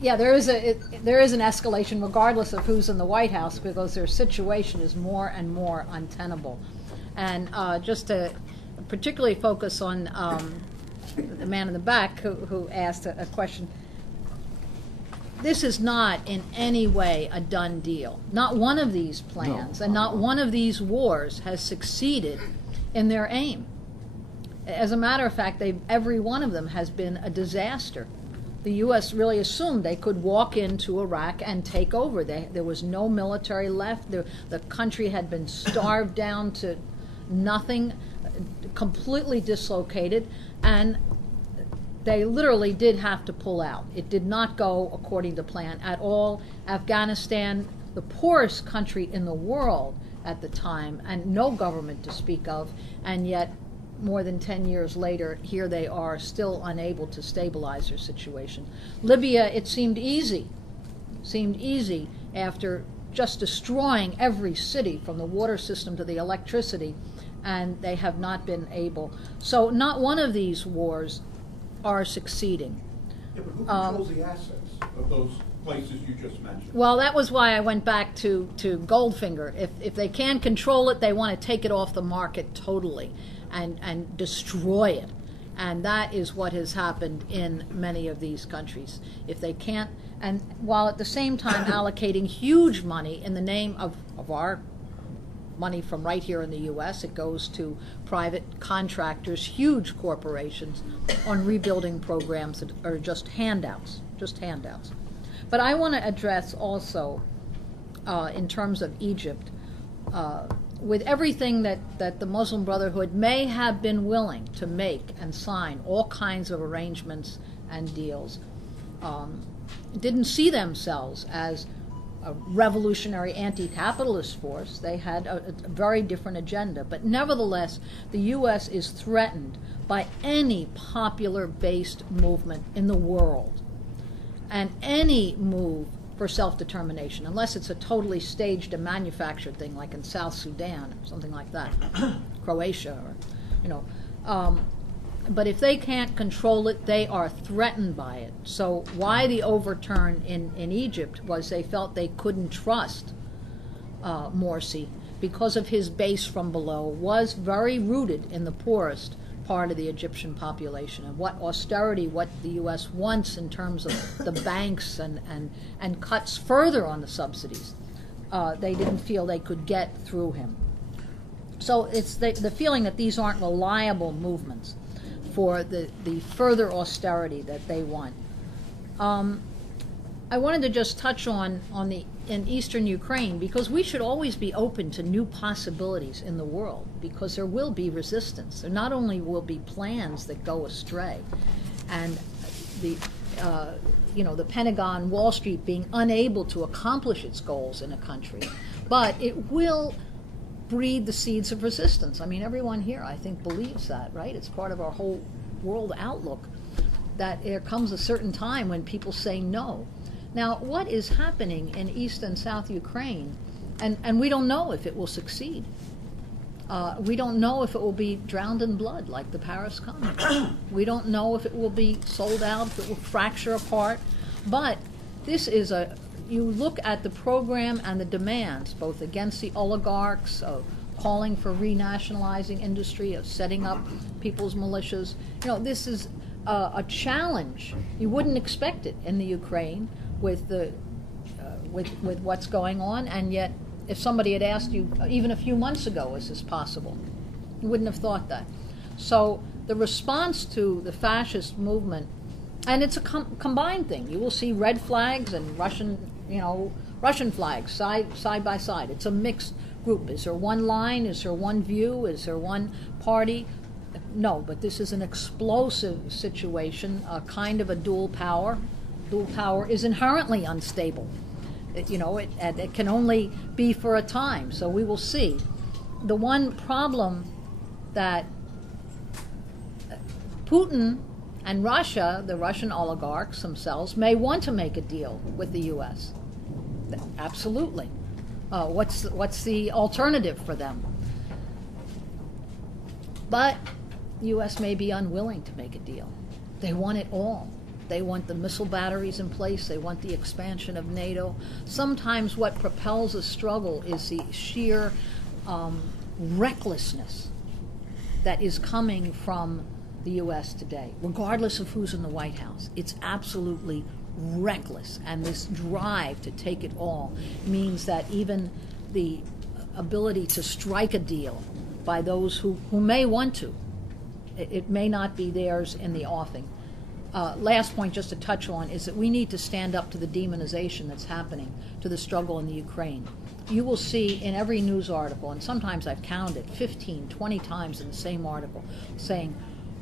Yeah, there is an escalation regardless of who's in the White House, because their situation is more and more untenable. And just to particularly focus on the man in the back who asked a question, this is not in any way a done deal. Not one of these plans and not one of these wars has succeeded in their aim. As a matter of fact, every one of them has been a disaster. The U.S. really assumed they could walk into Iraq and take over. There was no military left. The country had been starved down to nothing, completely dislocated, and they literally did have to pull out. It did not go according to plan at all. Afghanistan, the poorest country in the world at the time, and no government to speak of, and yet more than 10 years later, here they are still unable to stabilize their situation. Libya, it seemed easy after just destroying every city from the water system to the electricity, and they have not been able. So not one of these wars are succeeding. Yeah, but who controls the assets of those places you just mentioned? Well, that was why I went back to Goldfinger. If they can control it, they want to take it off the market totally and destroy it. And that is what has happened in many of these countries. If they can't, and while at the same time allocating huge money in the name of our money from right here in the U.S., it goes to private contractors, huge corporations, on rebuilding programs that are just handouts. But I want to address also, in terms of Egypt, with everything that the Muslim Brotherhood may have been willing to make and sign, all kinds of arrangements and deals, didn't see themselves as a revolutionary anti-capitalist force. They had a very different agenda. But nevertheless, the U.S. is threatened by any popular-based movement in the world, and any move for self-determination, unless it's a totally staged and manufactured thing, like in South Sudan or something like that, Croatia, or but if they can't control it, they are threatened by it. So why the overturn in Egypt was they felt they couldn't trust Morsi because of his base from below was very rooted in the poorest part of the Egyptian population, and what austerity, what the U.S. wants in terms of the banks and cuts further on the subsidies, they didn't feel they could get through him. So it's the feeling that these aren't reliable movements for the further austerity that they want. I wanted to just touch on in eastern Ukraine, because we should always be open to new possibilities in the world, because there will be resistance. There not only will be plans that go astray, and the Pentagon, Wall Street being unable to accomplish its goals in a country, but it will breed the seeds of resistance. I mean, everyone here, I think, believes that, right? It's part of our whole world outlook, that there comes a certain time when people say no. Now, what is happening in East and South Ukraine, and we don't know if it will succeed. We don't know if it will be drowned in blood like the Paris Commune. We don't know if it will be sold out, if it will fracture apart. But this is you look at the program and the demands, both against the oligarchs, calling for renationalizing industry, of setting up people's militias. This is a challenge. You wouldn't expect it in the Ukraine with what's going on, and yet if somebody had asked you even a few months ago, is this possible? You wouldn't have thought that. So the response to the fascist movement, and it's a combined thing. You will see red flags and Russian flags side by side. It's a mixed group. Is there one line? Is there one view? Is there one party? No, but this is an explosive situation, a kind of a dual power. Dual power is inherently unstable. It can only be for a time, so we will see. The one problem that Putin and Russia, the Russian oligarchs themselves, may want to make a deal with the U.S. Absolutely. What's the alternative for them? But the U.S. may be unwilling to make a deal. They want it all. They want the missile batteries in place. They want the expansion of NATO. Sometimes what propels a struggle is the sheer recklessness that is coming from the U.S. today, regardless of who's in the White House. It's absolutely reckless, and this drive to take it all means that even the ability to strike a deal by those who may want to, it may not be theirs in the offing. Last point just to touch on is that we need to stand up to the demonization that's happening to the struggle in the Ukraine. You will see in every news article, and sometimes I've counted 15, 20 times in the same article, saying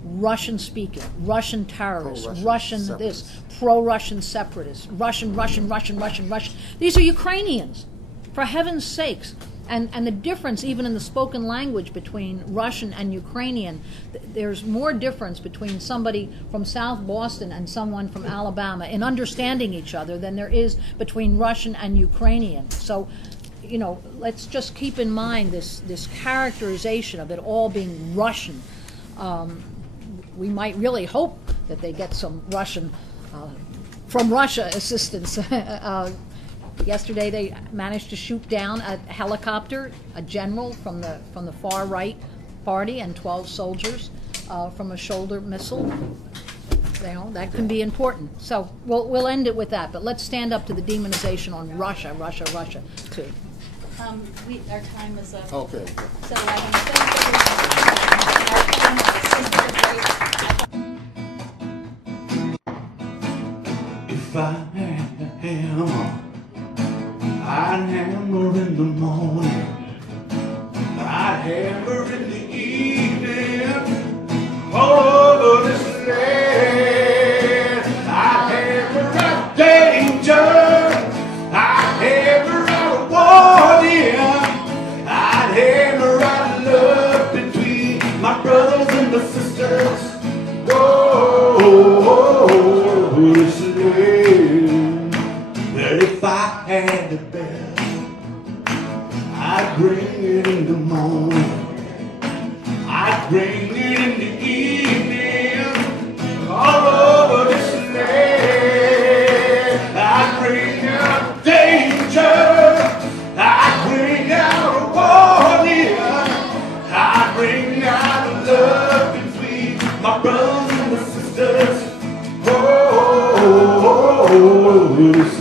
Russian speaking, Russian terrorists, Russian this, pro-Russian separatists, Russian. These are Ukrainians, for heaven's sakes. And the difference, even in the spoken language between Russian and Ukrainian, there's more difference between somebody from South Boston and someone from Alabama in understanding each other than there is between Russian and Ukrainian. So, let's just keep in mind this characterization of it all being Russian. We might really hope that they get some Russian, from Russia assistance. Yesterday they managed to shoot down a helicopter, a general from the far right party, and 12 soldiers from a shoulder missile. That can be important. So we'll end it with that. But let's stand up to the demonization on Russia too. Our time is up. Okay. So I want to thank If I had a hammer, I'd hammer in the morning, I'd hammer in the evening, all over this land. I'd hammer out danger, I'd hammer out warning, I'd hammer out love between my brothers and my sisters. Whoa, this land. But if I had a bell, I'd ring it in the morning, I'd ring it in the evening, all over this land. I'd bring out danger, I'd bring out a warning, I'd bring out love between my brothers and my sisters. Oh, this